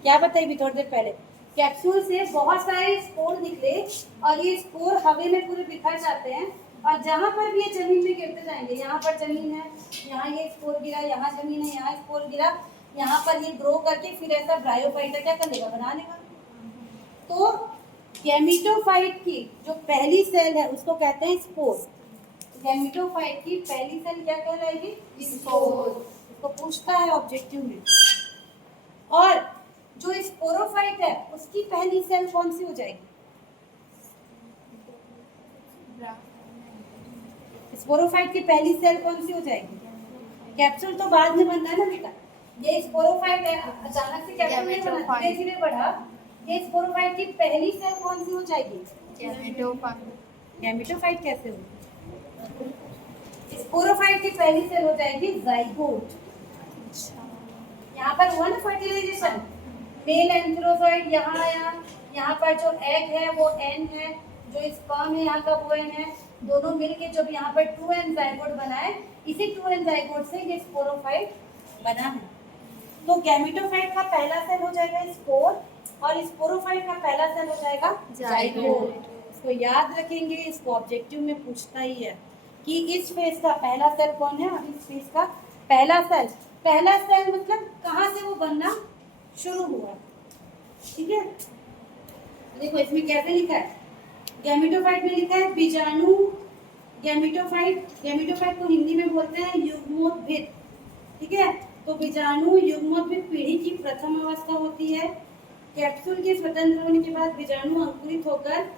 क्या बताई भी थोड़ी देर पहले, कैप्सूल से बहुत सारे स्पोर निकले और ये स्पोर हवा में पूरे बिखर जाते हैं और जहाँ पर भी ये जमीन में गिरते जाएंगे, यहाँ पर जमीन है, यहाँ ये स्पोर गिरा, यहाँ जमीन है, यहाँ स्पोर गिरा, यहाँ पर ये ग्रो करके फिर ऐसा ब्रायोफाइटा क्या कर लेगा, बना लेगा। तो गैमेटोफाइट की जो पहली सेल है उसको कहते हैं स्पोर। गैमेटोफाइट की पहली सेल क्या कहलाएगी, स्पोर। इसको पूछता है ऑब्जेक्टिव में। और जो स्पोरोफाइट है उसकी पहली सेल कौन सी हो जाएगी, स्पोरोफाइट की पहली सेल कौन सी हो जाएगी, कैप्सूल तो बाद में बनना है ना बेटा, ये स्पोरोफाइट है, अचानक से कैप्सूल नहीं बना, धीरे धीरे बढ़ा, ये स्पोरोफाइट की पहली सेल कौन सी हो जाएगी, गैमेटोफाइट कैसे होगी, स्पोरोफाइट की पहली सेल हो जाएगी जाइगोट। यहाँ पर हुआ ना फर्टिलाइजेशन, मेल एंथ्रोजॉइड यहाँ आया, यहाँ पर जो एग है वो एन है, जो स्पर्म है यहाँ का वो एन है, दोनों मिलके जब यहाँ पर 2n जाइगोट बना है, इसी 2n जाइगोट से ये स्पोरोफाइट बना है। तो गैमेटोफाइट का पहला सेल हो जाएगा स्पोर और स्पोरोफाइट का पहला सेल हो जाएगा जाइगोट। इसको याद रखेंगे, इसको ऑब्जेक्टिव में पूछता ही है कि इस फेज का पहला सेल कौन है और इस फेज का पहला सेल। पहला सेल मतलब कहाँ से वो बनना शुरू हुआ। ठीक है, देखो इसमें कैसे लिखा है, गैमेटोफाइट में लिखा है बीजाणु गैमेटोफाइट, गैमेटोफाइट को हिंदी में बोलते हैं युग्मोद्भिद। ठीक है, तो बीजाणु युग्मोद्भिद पीढ़ी की प्रथम अवस्था होती है। कैप्सूल के स्वतंत्र होने के बाद बीजाणु अंकुरित होकर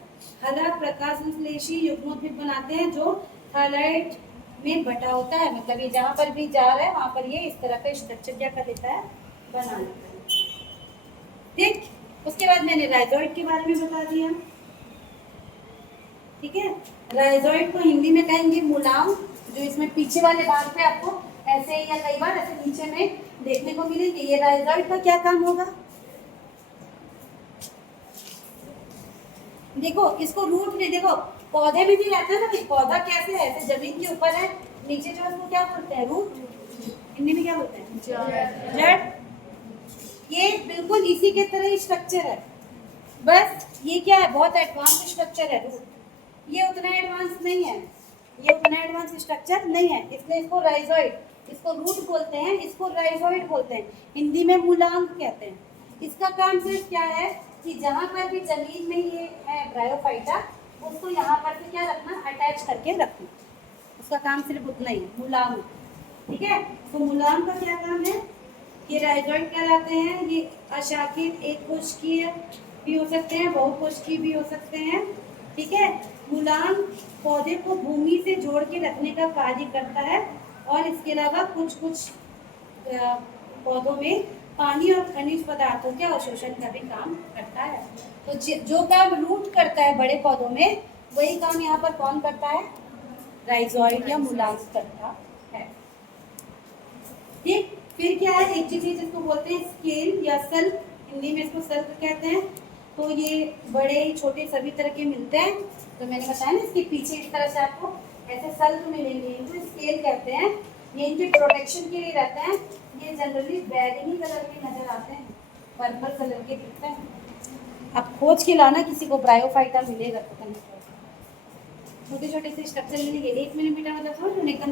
हरा प्रकाश संश्लेषी युग्मोद्भिद बनाते हैं जो थायराइड में बटा होता है। मतलब ये जहाँ पर भी जा रहा है वहाँ पर ये इस तरह का स्ट्रक्चर क्या कर लेता है, बना लेता है। ठीक, उसके बाद मैंने राइजोइड के बारे में बता दिया। ठीक है, राइजोइड को हिंदी में कहेंगे मुलाम, जो इसमें पीछे वाले भाग पे आपको ऐसे या कई बार ऐसे नीचे में देखने को मिलेंगे। ये राइजोइड का क्या काम होगा, देखो इसको रूट में, देखो पौधे में भी रहता है ना, पौधा कैसे है, ऐसे जमीन के ऊपर है, नीचे जो है उसको क्या बोलते हैं, रूट, हिंदी में क्या बोलते हैं, जड़। ये बिल्कुल इसी के तरह ही स्ट्रक्चर है, बस ये क्या है, बहुत एडवांस स्ट्रक्चर है रूट। ये उतना एडवांस नहीं है, ये उतना एडवांस स्ट्रक्चर नहीं है, इसलिए इसको राइजोइड, इसको रूट बोलते हैं, इसको राइजोइड बोलते हैं, हिंदी में मूलांग कहते हैं। इसका काम सिर्फ क्या है कि जहाँ पर भी जमीन में ये है ब्रायोफाइटा, उसको यहाँ पर से क्या रखना, अटैच करके रखना, उसका काम सिर्फ उतना ही, मूलांग। ठीक है, तो मूलांग का क्या काम है, ये राइजोइड कहलाते हैं। ये अशाखित एक कोशिकीय भी हो सकते हैं, बहुकोशिकीय भी हो सकते हैं। ठीक है, मूलांग पौधे को भूमि से जोड़ के रखने का कार्य करता है और इसके अलावा कुछ पौधों में पानी और खनिज पदार्थों के अवशोषण का भी काम करता है। तो जो काम रूट करता है बड़े पौधों में, वही काम यहाँ पर कौन करता है, राइजोइड या मूलांग करता है। ठीक, फिर क्या है, एक चीज जिसको बोलते हैं स्केल या सल्क, हिंदी में इसको सल्क कहते हैं। तो ये बड़े छोटे सभी तरह के मिलते हैं, तो मैंने बताया ना इसके पीछे इस तरह से आपको ऐसे सल्क मिलेंगे, इनको स्केल कहते हैं। ये इनके प्रोटेक्शन के लिए रहते हैं। ये जनरली बैगनी कलर के नजर आते हैं, पर्पल कलर के दिखते हैं। अब खोज के लाना, किसी को ब्रायोफाइटा मिलेगा पता नहीं, छोटे छोटे से स्ट्रक्चर मिलेंगे, 1 मिलीमीटर मतलब समझ एकदम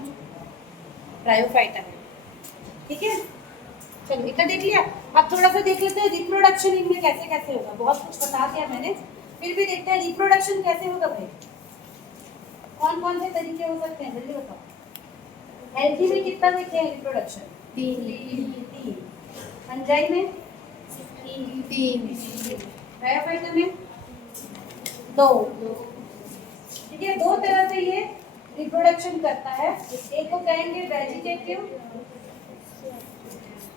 ब्रायोफाइटा है। ठीक है, चलो इतना देख लिया। अब थोड़ा सा देख लेते हैं रिप्रोडक्शन इनमें कैसे कैसे होगा। बहुत कुछ बता दिया मैंने, फिर भी देखते हैं रिप्रोडक्शन कैसे होगा भाई। कौन कौन से तरीके हो सकते हैं, जल्दी बताओ। एल्गी में कितना देखते हैं रिप्रोडक्शन, 3। फंजाई में 3। ब्रायोफाइटा में 2। ठीक है, 2 तरह से ये रिप्रोडक्शन करता है। एक को कहेंगे वेजिटेटिव,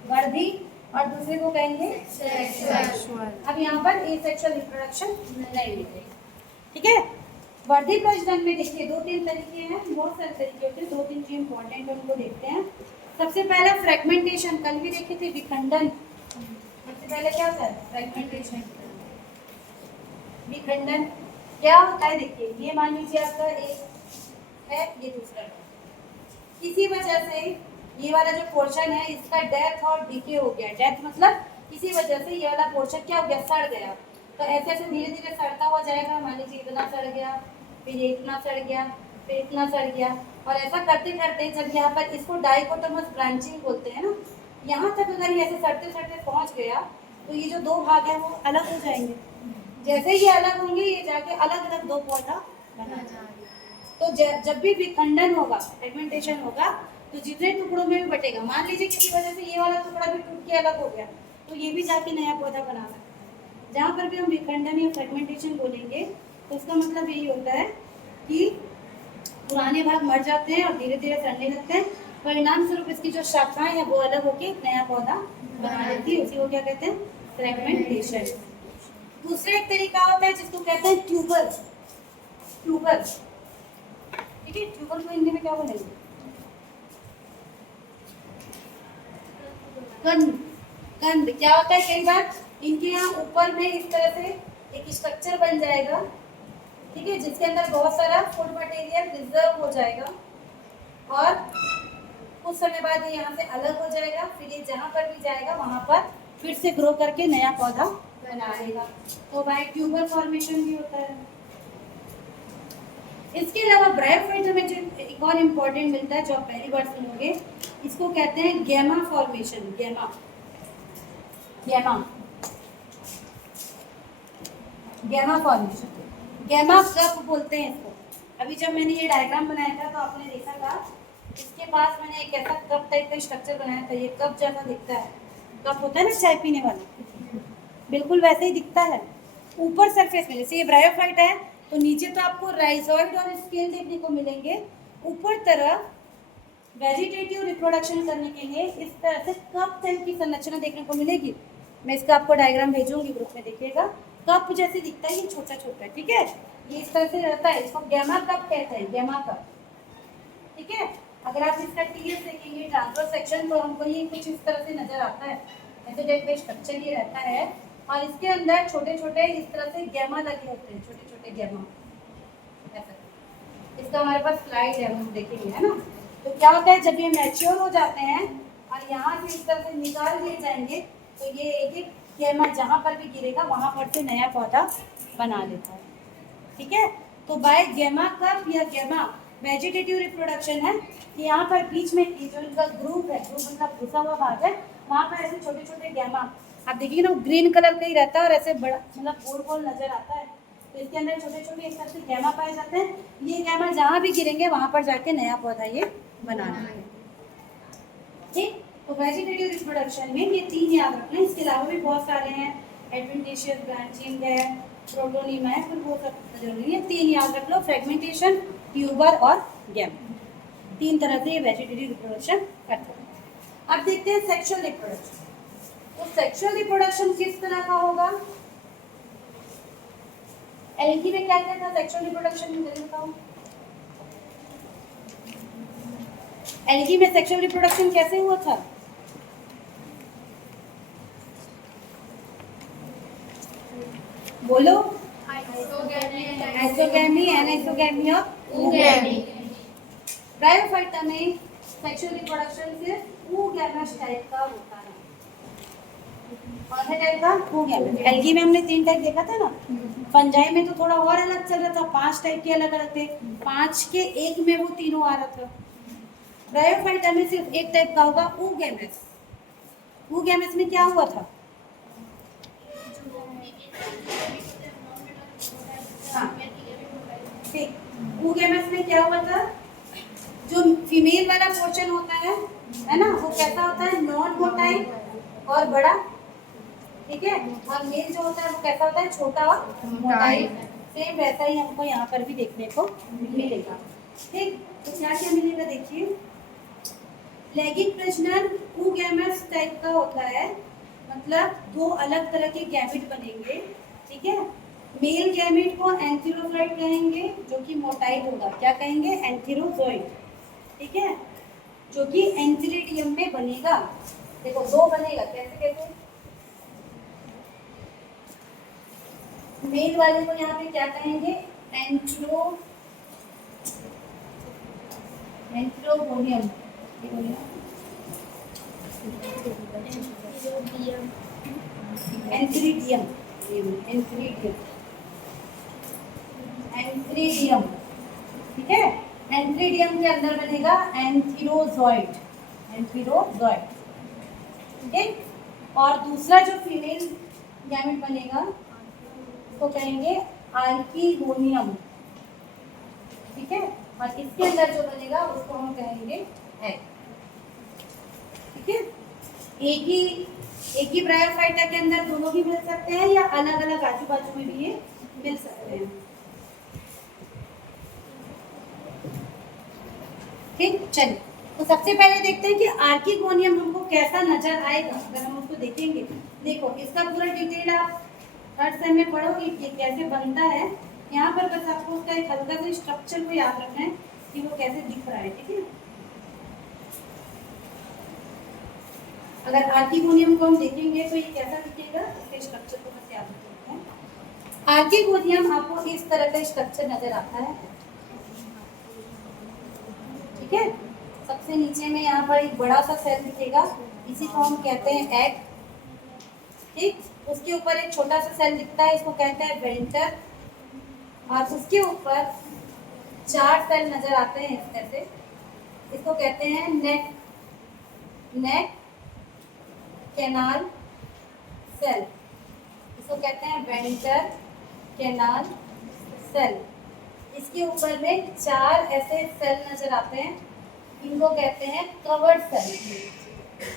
वर्धी, और दूसरे को कहेंगे सेक्सुअल। अब यहाँ पर एसेक्सुअल रिप्रोडक्शन नहीं लिखे, ठीक है। वर्धी प्रजनन में देखिए 2-3 तरीके हैं, बहुत सारे तरीके होते हैं, 2-3 जो इम्पोर्टेंट है उनको देखते हैं। सबसे पहला फ्रेगमेंटेशन, कल भी देखे थे, विखंडन। सबसे पहले क्या होता है? फ्रेगमेंटेशन। विखंडन क्या होता है? देखिए ये मान लीजिए आपका एक है, ये दूसरा है। किसी वजह से ये वाला जो पोर्शन है इसका डेथ और डिके हो गया। डेथ मतलब किसी वजह से ये वाला पोर्शन क्या हो गया? सड़ गया। तो ऐसे ऐसे धीरे धीरे सड़ता हुआ जाएगा। मान लीजिए इतना सड़ गया, फिर ये इतना सड़ गया, फिर इतना सड़ गया, और ऐसा करते करते जब यहाँ पर इसको डाइकोटोमस ब्रांचिंग बोलते हैं ना, यहाँ तक अगर ये ऐसे सड़ते सड़ते पहुँच गया तो ये जो 2 भाग है वो अलग हो जाएंगे। जैसे ये अलग होंगे ये जाके अलग अलग 2 पौधा बना जाएंगे। तो जब भी विखंडन होगा, फ्रेगमेंटेशन होगा, तो जितने टुकड़ों में भी बटेगा। मान लीजिए किसी वजह से ये वाला टुकड़ा भी टूट के अलग हो गया तो ये भी जाके नया पौधा बना सकता है। जहाँ पर भी हम विखंडन या फ्रेगमेंटेशन बोलेंगे तो उसका मतलब यही होता है कि पुराने भाग मर जाते हैं और धीरे धीरे सड़ने लगते हैं। परिणाम स्वरूप इसकी जो शाखाएं हैं वो अलग होके नया पौधा बना लेती है। उसी को क्या कहते हैं? फ्रेगमेंटेशन। दूसरा एक तरीका होता है जिसको कहते हैं ट्यूबर। ट्यूबर, ठीक है। ट्यूबर को हिंदी में क्या बोलेंगे? कंद। कंद क्या होता है? कई बार इनके यहाँ ऊपर में इस तरह से एक स्ट्रक्चर बन जाएगा, ठीक है, जिसके अंदर बहुत सारा फूड मटेरियल रिजर्व हो जाएगा, और कुछ समय बाद ये यहाँ से अलग हो जाएगा। फिर ये जहाँ पर भी जाएगा वहाँ पर फिर से ग्रो करके नया पौधा बना लेगा। तो भाई ट्यूबर फॉर्मेशन भी होता है। इसके अलावा ब्रायोफाइटा में जो एक और इम्पोर्टेंट मिलता है जो आप पहली बार सुनोगे, इसको कहते हैं gemma formation. Gemma, gemma, gemma formation. Gemma cup बोलते हैं इसको। अभी जब मैंने ये डायग्राम बनाया था तो आपने देखा था इसके पास मैंने एक ऐसा कप टाइप का स्ट्रक्चर बनाया था। ये कप जैसा दिखता है, कप होता है ना चाय पीने वाला, बिल्कुल वैसे ही दिखता है। ऊपर सरफेस में जैसे ये ब्रायोफाइट है तो नीचे तो आपको राइजोइड और स्केल देखने को मिलेंगे, ऊपर तरफ वेजिटेटिव रिप्रोडक्शन करने के लिए इस तरह से कप टाइप की संरचना देखने को मिलेगी। मैं इसका आपको डायग्राम भेजूंगी, ग्रुप में देखिएगा। कप जैसे दिखता है, ये छोटा छोटा, ठीक है, ये इस तरह से रहता है। इसको गैमा कप कहते हैं, गैमा कप, ठीक है। अगर आप इसका टीएस देखेंगे ट्रांसफर सेक्शन तो हमको ये कुछ इस तरह से नजर आता है। ऐसे टाइप का स्ट्रक्चर ये रहता है और इसके अंदर छोटे छोटे इस तरह से गैमा लगे होते हैं, छोटे छोटे गैमा। ऐसा इसका हमारे पास स्लाइड है, हम देखेंगे, है ना। तो क्या होता है जब ये मैच्योर हो जाते हैं और यहाँ से इस तरह से निकाल दिए जाएंगे तो ये एक एक गैमा जहाँ पर भी गिरेगा वहाँ पर से नया पौधा बना लेता है, ठीक है। तो बाय गैमा कप या गैमा वेजिटेटिव रिप्रोडक्शन है कि यहाँ पर बीच में जो इनका ग्रुप है, ग्रुप मतलब घुसा हुआ भाग है, वहाँ पर ऐसे छोटे छोटे गैमा आप देखिए ना, ग्रीन कलर का ही रहता है और ऐसे बड़ा मतलब गोल गोल नजर आता है। तो इसके अंदर छोटे छोटे इस तरह से गैमा पाए जाते हैं। ये गैमा जहाँ भी गिरेंगे वहाँ पर जाके नया पौधा ये बनाना है, ठीक। तो वेजिटेटिव रिप्रोडक्शन में ये 3 याद रखना है। इसके अलावा भी बहुत सारे हैं, एडवेंटिशियस ब्रांचिंग है, प्रोटोनिमा है, फिर वो सब जरूरी है। 3 याद रख लो, फ्रेगमेंटेशन, ट्यूबर और गैमा। 3 तरह से ये वेजिटेटिव रिप्रोडक्शन करते हैं। अब देखते हैं सेक्सुअल रिप्रोडक्शन। तो सेक्सुअल रिप्रोडक्शन किस तरह का होगा? एल्गी में क्या क्या था सेक्सुअल रिप्रोडक्शन में, जल्दी बताओ। एल्गी में सेक्सुअल रिप्रोडक्शन कैसे हुआ था? बोलो। आइसोगैमी, एनाइसोगैमी और oogamous। ब्रायोफाइटा में सेक्सुअल रिप्रोडक्शन सिर्फ oogamous टाइप का होता है। कौन सा टाइप का? oogamous। एल्गी में हमने 3 टाइप देखा था ना। फंजाई में तो थोड़ा और अलग चल रहा था, 5 टाइप के अलग अलग थे, 5 के एक में वो तीनों आ रहा था। ब्रायोफाइटा में सिर्फ एक टाइप का होगा, oogamous। oogamous में क्या हुआ था? हाँ ठीक, oogamous में क्या हुआ था? जो फीमेल वाला पोर्शन होता है ना, वो कैसा होता है? नॉन मोटाइल और बड़ा, ठीक है। और मेल जो होता है वो कैसा होता है? छोटा और मोटाइल। सेम वैसा ही हमको यहाँ पर भी देखने को मिलेगा, ठीक। तो क्या क्या मिलेगा देखिए, लैगिंग प्रजनन oogamous टाइप का होता है, मतलब दो अलग तरह के गैमेट बनेंगे, ठीक है। मेल गैमेट को एंथेरोजॉइड कहेंगे, जो कि मोटाइल होगा, क्या कहेंगे, एंथेरोजॉइड, ठीक है, जो कि एंथेरिडियम में बनेगा। देखो दो बनेगा, कैसे कैसे, मेल वाले को यहाँ पे क्या कहेंगे, एंथ्रोगोनियम, एंथ्रीडियम, एंथ्रीडियम, एंथ्रीडियम, ठीक है। एंथ्रीडियम के अंदर बनेगा एंथीरोजॉइड, एंथीरोजॉइड, ठीक है। और दूसरा जो फीमेल गैमेट बनेगा उसको कहेंगे आर्कीगोनियम, ठीक है। और इसके अंदर जो बनेगा उसको हम कहेंगे एग, ठीक है। एक ही ब्रायोफाइटा के अंदर दोनों भी मिल सकते हैं या अलग अलग आजू बाजू में भी ये मिल सकते हैं, ठीक। चलिए, तो सबसे पहले देखते हैं कि आर्कीगोनियम हमको कैसा नजर आएगा अगर हम उसको देखेंगे। देखो इसका पूरा डिटेल आप हर सेम में पढ़ोगे कि कैसे बनता है। यहाँ पर बस आपको उसका एक हल्का सा स्ट्रक्चर को याद रखना है कि वो कैसे दिख रहा है, ठीक है। अगर आर्कीगोनियम को हम देखेंगे तो ये कैसा दिखेगा, इसके स्ट्रक्चर को बस याद रखना है। आर्कीगोनियम आपको इस तरह का स्ट्रक्चर नजर आता है, ठीक है। सबसे नीचे में यहाँ पर एक बड़ा सा सेल दिखेगा, इसी को हम कहते हैं एग, ठीक। उसके ऊपर एक छोटा सा सेल दिखता है, इसको कहते हैं वेंटर, और उसके ऊपर 4 सेल नजर आते हैं इस तरह से, इसको कहते हैं नेक कैनाल सेल, इसको कहते हैं वेंटर कैनाल सेल। इसके ऊपर में 4 ऐसे सेल नजर आते हैं, इनको कहते हैं कवर्ड सेल,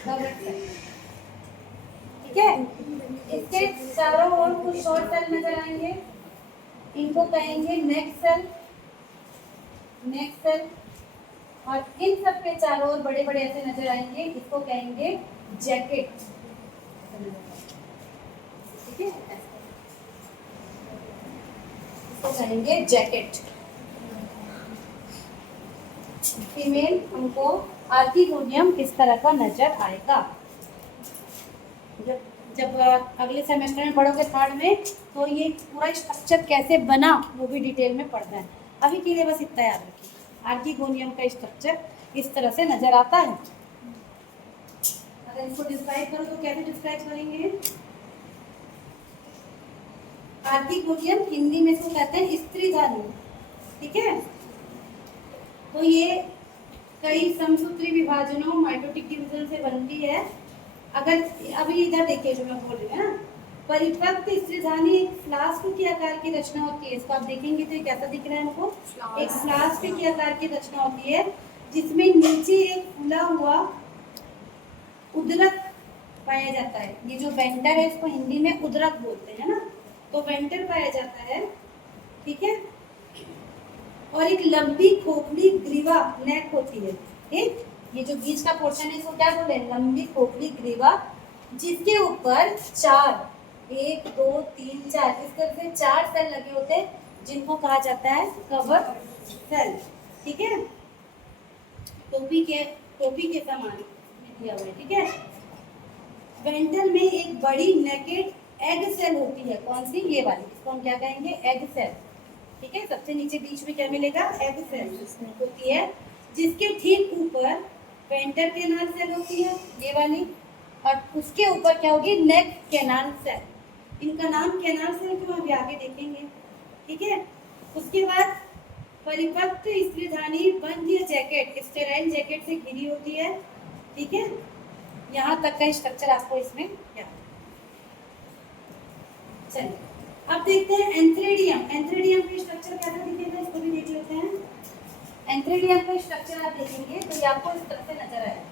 कवर्ड सेल, ठीक है। इसके चारों ओर कुछ शॉर्ट सेल नजर आएंगे, इनको कहेंगे नेक सेल, नेक सेल। और इन सब के चारों ओर बड़े बड़े ऐसे नजर आएंगे, इसको कहेंगे जैकेट, ठीक है, इसको कहेंगे जैकेट। फीमेल हमको आर्कीगोनियम इस तरह का नजर आएगा। जब अगले सेमेस्टर में पढ़ोगे थर्ड में, तो ये पूरा स्ट्रक्चर कैसे बना वो भी डिटेल में पढ़ना है। अभी के लिए बस इतना याद रखिए, आर्कीगोनियम का स्ट्रक्चर इस तरह से नजर आता है। अगर इसको डिस्क्राइब करो तो कैसे डिस्क्राइब करेंगे, आर्कीगोनियम हिंदी में इसको कहते हैं स्त्रीधानी, ठीक है। तो ये कई समसूत्री विभाजनों माइटोटिक डिवीजन से बनती है। अगर अभी इधर देखिए जो मैं बोल रही हूँ ना, परिपक्व स्त्रीधानी एक फ्लास्क की आकार की रचना होती है, इसको आप देखेंगे तो ये कैसा दिख रहा है हमको, एक फ्लास्क की आकार की रचना होती है, जिसमें नीचे एक फूला हुआ उदरक पाया जाता है। ये जो वेंटर है इसको हिंदी में उदरक बोलते हैं ना, तो वेंटर पाया जाता है, ठीक है। और एक लंबी खोखली ग्रीवा नेक होती है, ठीक। ये जो बीच का पोर्शन है इसको क्या बोले, लंबी खोखली ग्रीवा, जिसके ऊपर 4 1 2 3 4 इस तरह से 4 सेल लगे होते हैं, जिनको कहा जाता है कवर सेल, ठीक है। टोपी के समान दिया हुआ है, ठीक है। वेंट्रल में एक बड़ी नेकेड एग सेल होती है, कौन सी, ये वाली, इसको हम क्या कहेंगे, एग सेल, ठीक है। सबसे नीचे बीच में क्या मिलेगा, एग सेल होती है, जिसके ठीक ऊपर वेंटर कैनाल सेल होती है, ये वाली, और उसके ऊपर क्या होगी, नेक कैनाल सेल। इनका नाम कैनाल सेल क्यों, अभी आगे देखेंगे, ठीक है। उसके बाद परिपक्व स्त्रीधानी बंध्य जैकेट, स्टेराइल जैकेट से घिरी होती है, ठीक है। यहाँ तक का स्ट्रक्चर आपको इसमें याद। चलिए अब देखते हैं एंथ्रेडियम। एंथ्रेडियम का स्ट्रक्चर कैसा दिखेगा, इसको भी देख लेते हैं। एंथ्रेडियम का स्ट्रक्चर आप देखेंगे तो ये आपको इस तरह से नजर आएगा।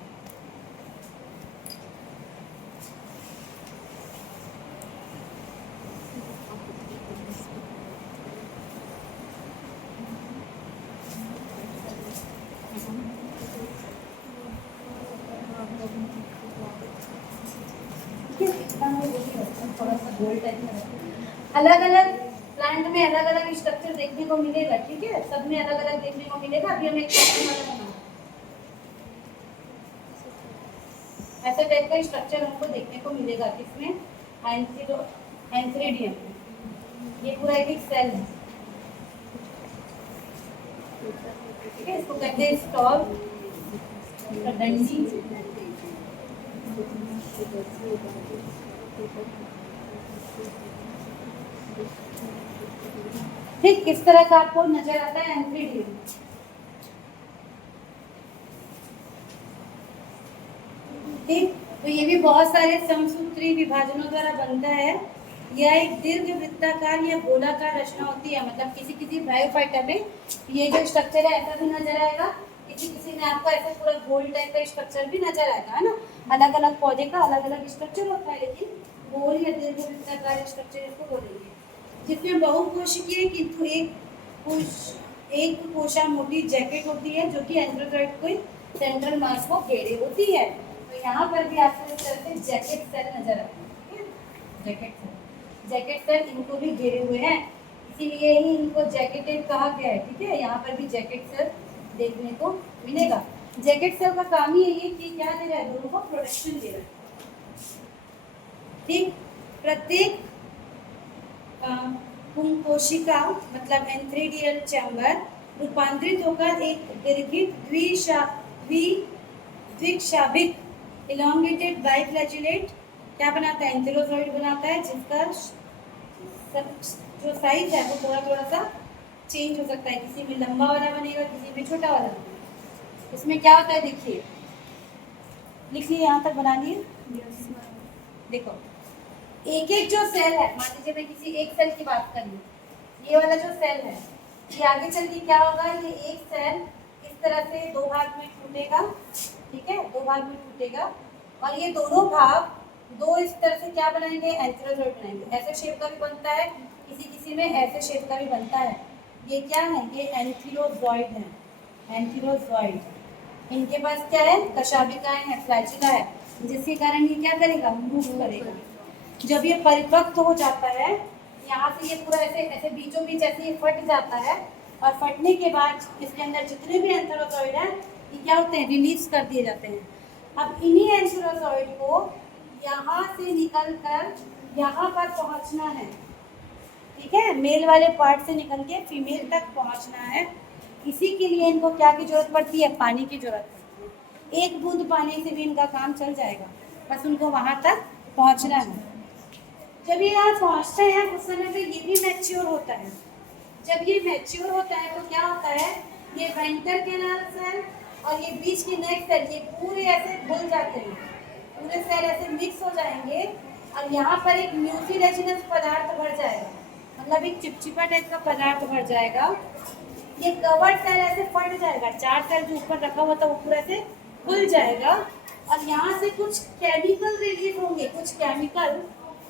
गोल टाइप में रहता है। अलग अलग प्लांट में अलग अलग स्ट्रक्चर देखने को मिलेगा, ठीक है, सब में अलग अलग देखने को मिलेगा। अभी हम एक कॉटन वाला बनाएंगे, ऐसे टाइप का स्ट्रक्चर हमको देखने को मिलेगा किसमें, एंथ्रीडियम। ये पूरा एक सेल है, ठीक है, इसको कहते हैं स्टॉल, डंडी। ठीक, किस तरह का आपको नजर आता है एंथ्रीडियम। ठीक, तो ये भी बहुत सारे समसूत्री विभाजनों द्वारा बनता है। यह एक दीर्घ वृत्ताकार या गोलाकार रचना होती है, मतलब किसी किसी ब्रायोफाइटा में ये जो स्ट्रक्चर है ऐसा भी नजर आएगा, किसी किसी में आपको ऐसे पूरा गोल टाइप का स्ट्रक्चर भी नजर आएगा, है ना। अलग अलग पौधे का अलग अलग स्ट्रक्चर होता है, लेकिन गोल या दीर्घ वृत्ताकार स्ट्रक्चर इसको बोलेंगे। जिसमें बहुकोशिकीय किंतु एक कोशा मोटी जैकेट होती है जो कि एंथ्रोजोइड को सेंट्रल मास को घेरे होती है। तो यहाँ पर भी आपको इस तरह से जैकेट सेल नजर आते हैं, जैकेट सेल इनको भी घेरे हुए हैं, इसीलिए ही इनको जैकेटेड कहा गया है, ठीक है। यहाँ पर भी जैकेट सेल देखने को मिलेगा। जैकेट सेल का काम ही यही है कि क्या दे रहा है, दोनों को प्रोटेक्शन दे रहा है, ठीक। प्रत्येक कोशिका मतलब एंथ्रीडियल चैम्बर रूपांतरित होकर एक दीर्घित द्विशाभिक इलोंगेटेड बाइफ्लैजिलेट क्या बनाता है, एंथेरोजोइड बनाता है, जिसका जो साइज है वो थोड़ा थोड़ा सा चेंज हो सकता है, किसी में लंबा वाला बनेगा, किसी में छोटा वाला बनेगा। इसमें क्या होता है देखिए, लिख लिए, यहाँ तक बना लिए। देखो एक एक जो सेल है, मान लीजिए मैं किसी एक सेल की बात कर रही हूँ, ये वाला जो सेल है ये आगे चल के क्या होगा, ये एक सेल इस तरह से दो भाग में टूटेगा, ठीक है, दो भाग में टूटेगा, और ये दोनों भाग दो इस तरह से क्या बनाएंगे, एंथेरोजोइड बनाएंगे। ऐसे शेप का भी बनता है, किसी किसी में ऐसे शेप का भी बनता है। ये क्या है, ये एंथेरोजोइड है, एंथेरोजोइड। इनके पास क्या है, कशाभिकाएं हैं, फ्लैजिला है, जिसके कारण ये क्या करेगा, मूव करेगा। जब ये परिपक्व हो जाता है, यहाँ से ये पूरा ऐसे ऐसे बीचों बीच ऐसे ये फट जाता है, और फटने के बाद इसके अंदर जितने भी एंथेरोजोइड हैं ये क्या होते हैं, रिलीज कर दिए जाते हैं। अब इन्हीं एंथेरोजोइड को यहाँ से निकल कर यहाँ पर पहुँचना है, ठीक है, मेल वाले पार्ट से निकल के फीमेल तक पहुँचना है। इसी के लिए इनको क्या की जरूरत पड़ती है, पानी की जरूरत पड़ती है। एक बूंद पानी से भी इनका काम चल जाएगा, बस उनको वहाँ तक पहुँचना है। जब ये यहाँ पहुँचते हैं उस समय पे ये भी मैच्योर होता है। जब ये मैच्योर होता है तो क्या होता है, ये वेंटर कैनाल सेल और ये बीच के नेक सेल ये पूरे ऐसे घुल जाते हैं, पूरे सेल ऐसे मिक्स हो जाएंगे, और यहाँ पर एक म्यूसिलेजिनस पदार्थ भर जाएगा, मतलब एक चिपचिपा टाइप का पदार्थ भर जाएगा। ये कवर्ड सेल ऐसे फट जाएगा, चार सेल जो ऊपर रखा हुआ था वो पूरा ऐसे खुल जाएगा, और यहाँ से कुछ केमिकल रिलीज होंगे, कुछ केमिकल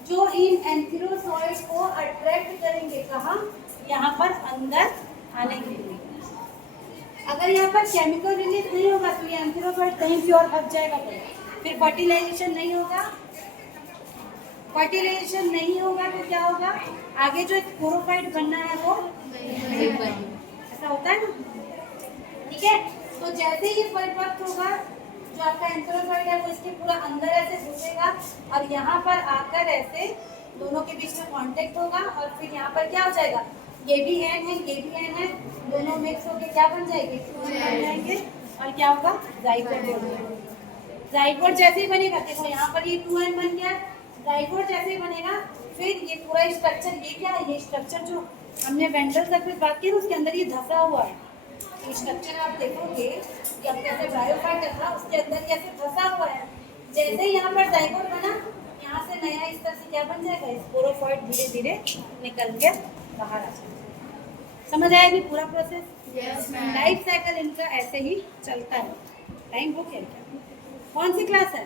जो इन एंथेरोजोइड को अट्रैक्ट करेंगे, कहाँ, यहाँ पर अंदर आने के लिए। अगर यहाँ पर केमिकल रिलीज नहीं होगा तो ये एंथेरोजोइड कहीं भी और फंस जाएगा, फिर फर्टिलाइजेशन नहीं होगा। फर्टिलाइजेशन नहीं होगा तो क्या होगा, आगे जो स्पोरोफाइट बनना है वो ऐसा होता है ना, ठीक है। तो जैसे ये परिपक्व होगा, जो आपका एंथेरोजोइड है वो इसके पूरा अंदर ऐसे घुसेगा, और यहाँ पर आकर ऐसे दोनों के बीच में कांटेक्ट होगा, और फिर यहाँ पर क्या हो जाएगा, ये भी एन है, ये भी एन है, दोनों मिक्स होके क्या बन जाएंगे, बन जाएंगे, और क्या होगा, जाइगोट बनेगा। जाइगोट जैसे ही बनेगा, देखो यहाँ पर ये 2n बन गया, जाइगोट जैसे ही बनेगा, फिर ये पूरा स्ट्रक्चर, ये क्या है, ये स्ट्रक्चर जो हमने वेंट्रल सर्फेस बात की उसके अंदर ये धंसा हुआ है। ये स्ट्रक्चर आप देखोगे कि अब कैसे ब्रायोफाइट था, उसके अंदर ये ऐसे धंसा हुआ है। जैसे ही यहाँ पर जाइगोट बना, यहाँ से नया इस तरह से क्या बन जाएगा, स्पोरोफाइट धीरे धीरे निकल के बाहर आ जाएगा। समझ आया भी पूरा process? Yes, ma'am. Life cycle इनका ऐसे ही चलता है। टाइम हो गया क्या? कौन सी क्लास है?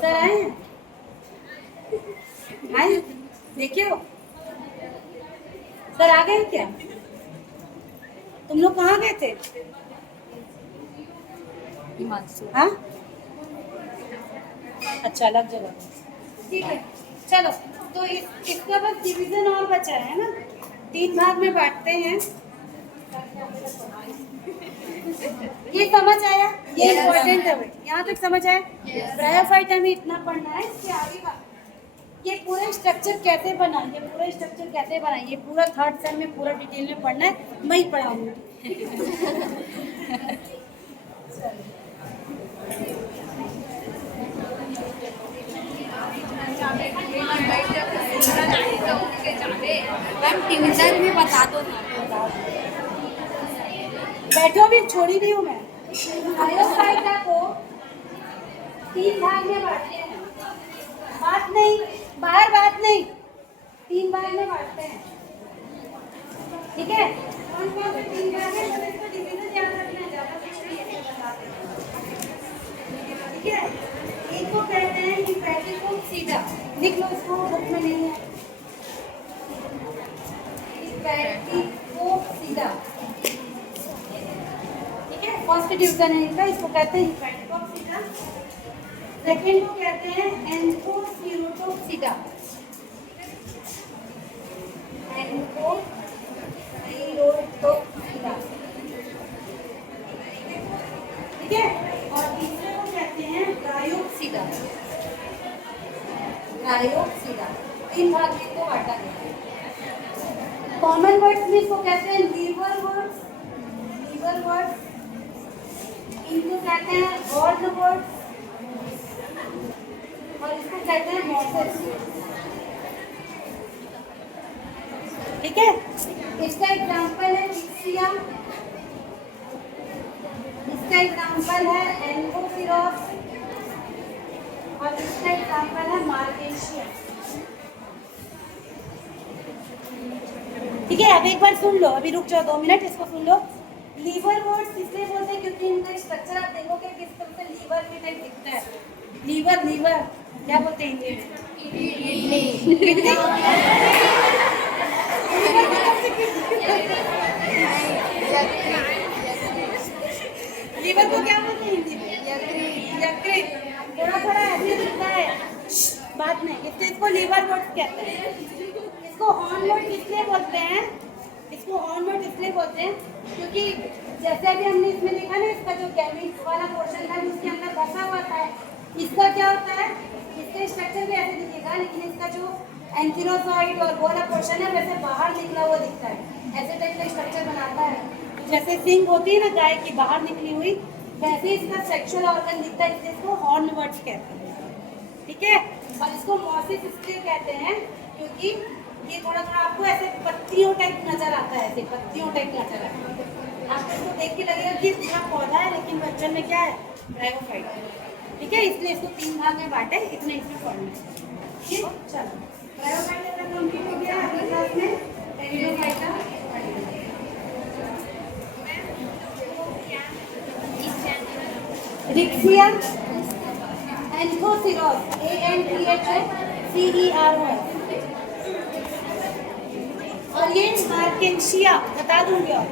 सर आए हैं? आए? देखिए हो सर आ गए क्या? तुम लोग कहाँ गए थे? हाँ अच्छा, अलग जगह। ठीक है चलो। तो इसका बस डिवीजन और बचा है ना, 3 भाग में बांटते हैं। ये समझ आया? ये इम्पोर्टेंट है भाई, यहाँ तक समझ आया? ब्रायोफाइट हमें इतना पढ़ना है, इसके आगे का ये पूरा स्ट्रक्चर कैसे बना, ये पूरा स्ट्रक्चर कैसे बना, ये पूरा 3rd सेम में पूरा डिटेल में पढ़ना है, मैं ही पढ़ाऊंगी। मैम ट्यूशन भी बता दो ना। बैठो भी, छोड़ी नहीं हूँ मैं। ब्रायोफाइटा को 3 भाग में बांटते हैं, बात नहीं, बाहर बात नहीं, 3 भाग में बांटते हैं, ठीक है? कौन कौन से 3 भाग है, तो इसको डिवीजन याद रखना है, ज़्यादा कुछ नहीं है, बताते हैं, ठीक है? एक को कहते हैं हिपैटिक सीधा, लिख लो इसको, बुक में नहीं है, हिपैटिक सीधा, ठीक है? फर्स्ट डिवीजन है इनका, इसको कहते हैं हिपैटिक सीधा। सेकेंड को कहते हैं एंथोसीरोटोक्सिडा, एंथोसीरोटोक्सिडा, ठीक है? और तीसरे को कहते हैं ब्रायोक्सिडा, ब्रायोक्सिडा। 3 भाग में इसको बांटा गया है। कॉमन वर्ड्स में इसको कहते हैं लीवर वर्ड्स, लीवर वर्ड्स, इनको कहते हैं हॉर्न वर्ड्स, और इसको कहते हैं मॉसेस, ठीक है? इसका एग्जाम्पल है डिक्सिया, इसका एग्जाम्पल है एल्बोसिरोस, और इसका एग्जाम्पल है मार्केशिया, ठीक है? अब एक बार सुन लो, अभी रुक जाओ 2 मिनट, इसको सुन लो। लीवर वर्ड्स इसलिए बोलते हैं क्योंकि इनका स्ट्रक्चर आप देखोगे किस तरह से लीवर के टाइप दिखता है। लीवर, लीवर क्या बोलते हैं हिंदी में? किडनी। लीवर को क्या बोलते हैं हिंदी में? यकृत। थोड़ा थोड़ा ऐसे दिखता है, बात नहीं, इसको लीवर वर्ड्स कहते हैं। इसको हॉर्न वर्ड इसलिए बोलते हैं, इसको हॉर्न वर्ड इसलिए बोलते हैं क्योंकि जैसे अभी हमने इसमें देखा ना, इसका जो गैमेट्स वाला पोर्शन था उसके अंदर बसा हुआ था, इसका क्या होता है, इसका स्ट्रक्चर भी ऐसे दिखेगा, लेकिन इसका जो एंथीरोसॉइड और वाला पोर्शन है वैसे बाहर निकला हुआ दिखता है, ऐसे टाइप का स्ट्रक्चर बनाता है। जैसे सिंग होती है ना गाय की बाहर निकली हुई, वैसे इसका सेक्सुअल ऑर्गन दिखता है, इसलिए इसको हॉर्न वर्ड्स कहते हैं, ठीक है? और इसको मॉसिस इसलिए कहते हैं क्योंकि ये थोड़ा थोड़ा आपको ऐसे पत्तियों टाइप नजर आता है, ऐसे पत्तियों टाइप नजर आता है, आपको इसको देख के लगेगा कि पूरा पौधा है लेकिन बच्चन में क्या है, ब्रायोफाइट, ठीक है? इसलिए इसको 3 भाग में बांटे, इतना इसमें पढ़ना है, ठीक? चलो, ब्रायोफाइट का कंप्लीट हो गया। अगली क्लास में टेरिडोफाइटा, रिक्सिया, एंथोसिरोस, ANTHOCEROS, और ये मार्केशिया, बता दूंगी। और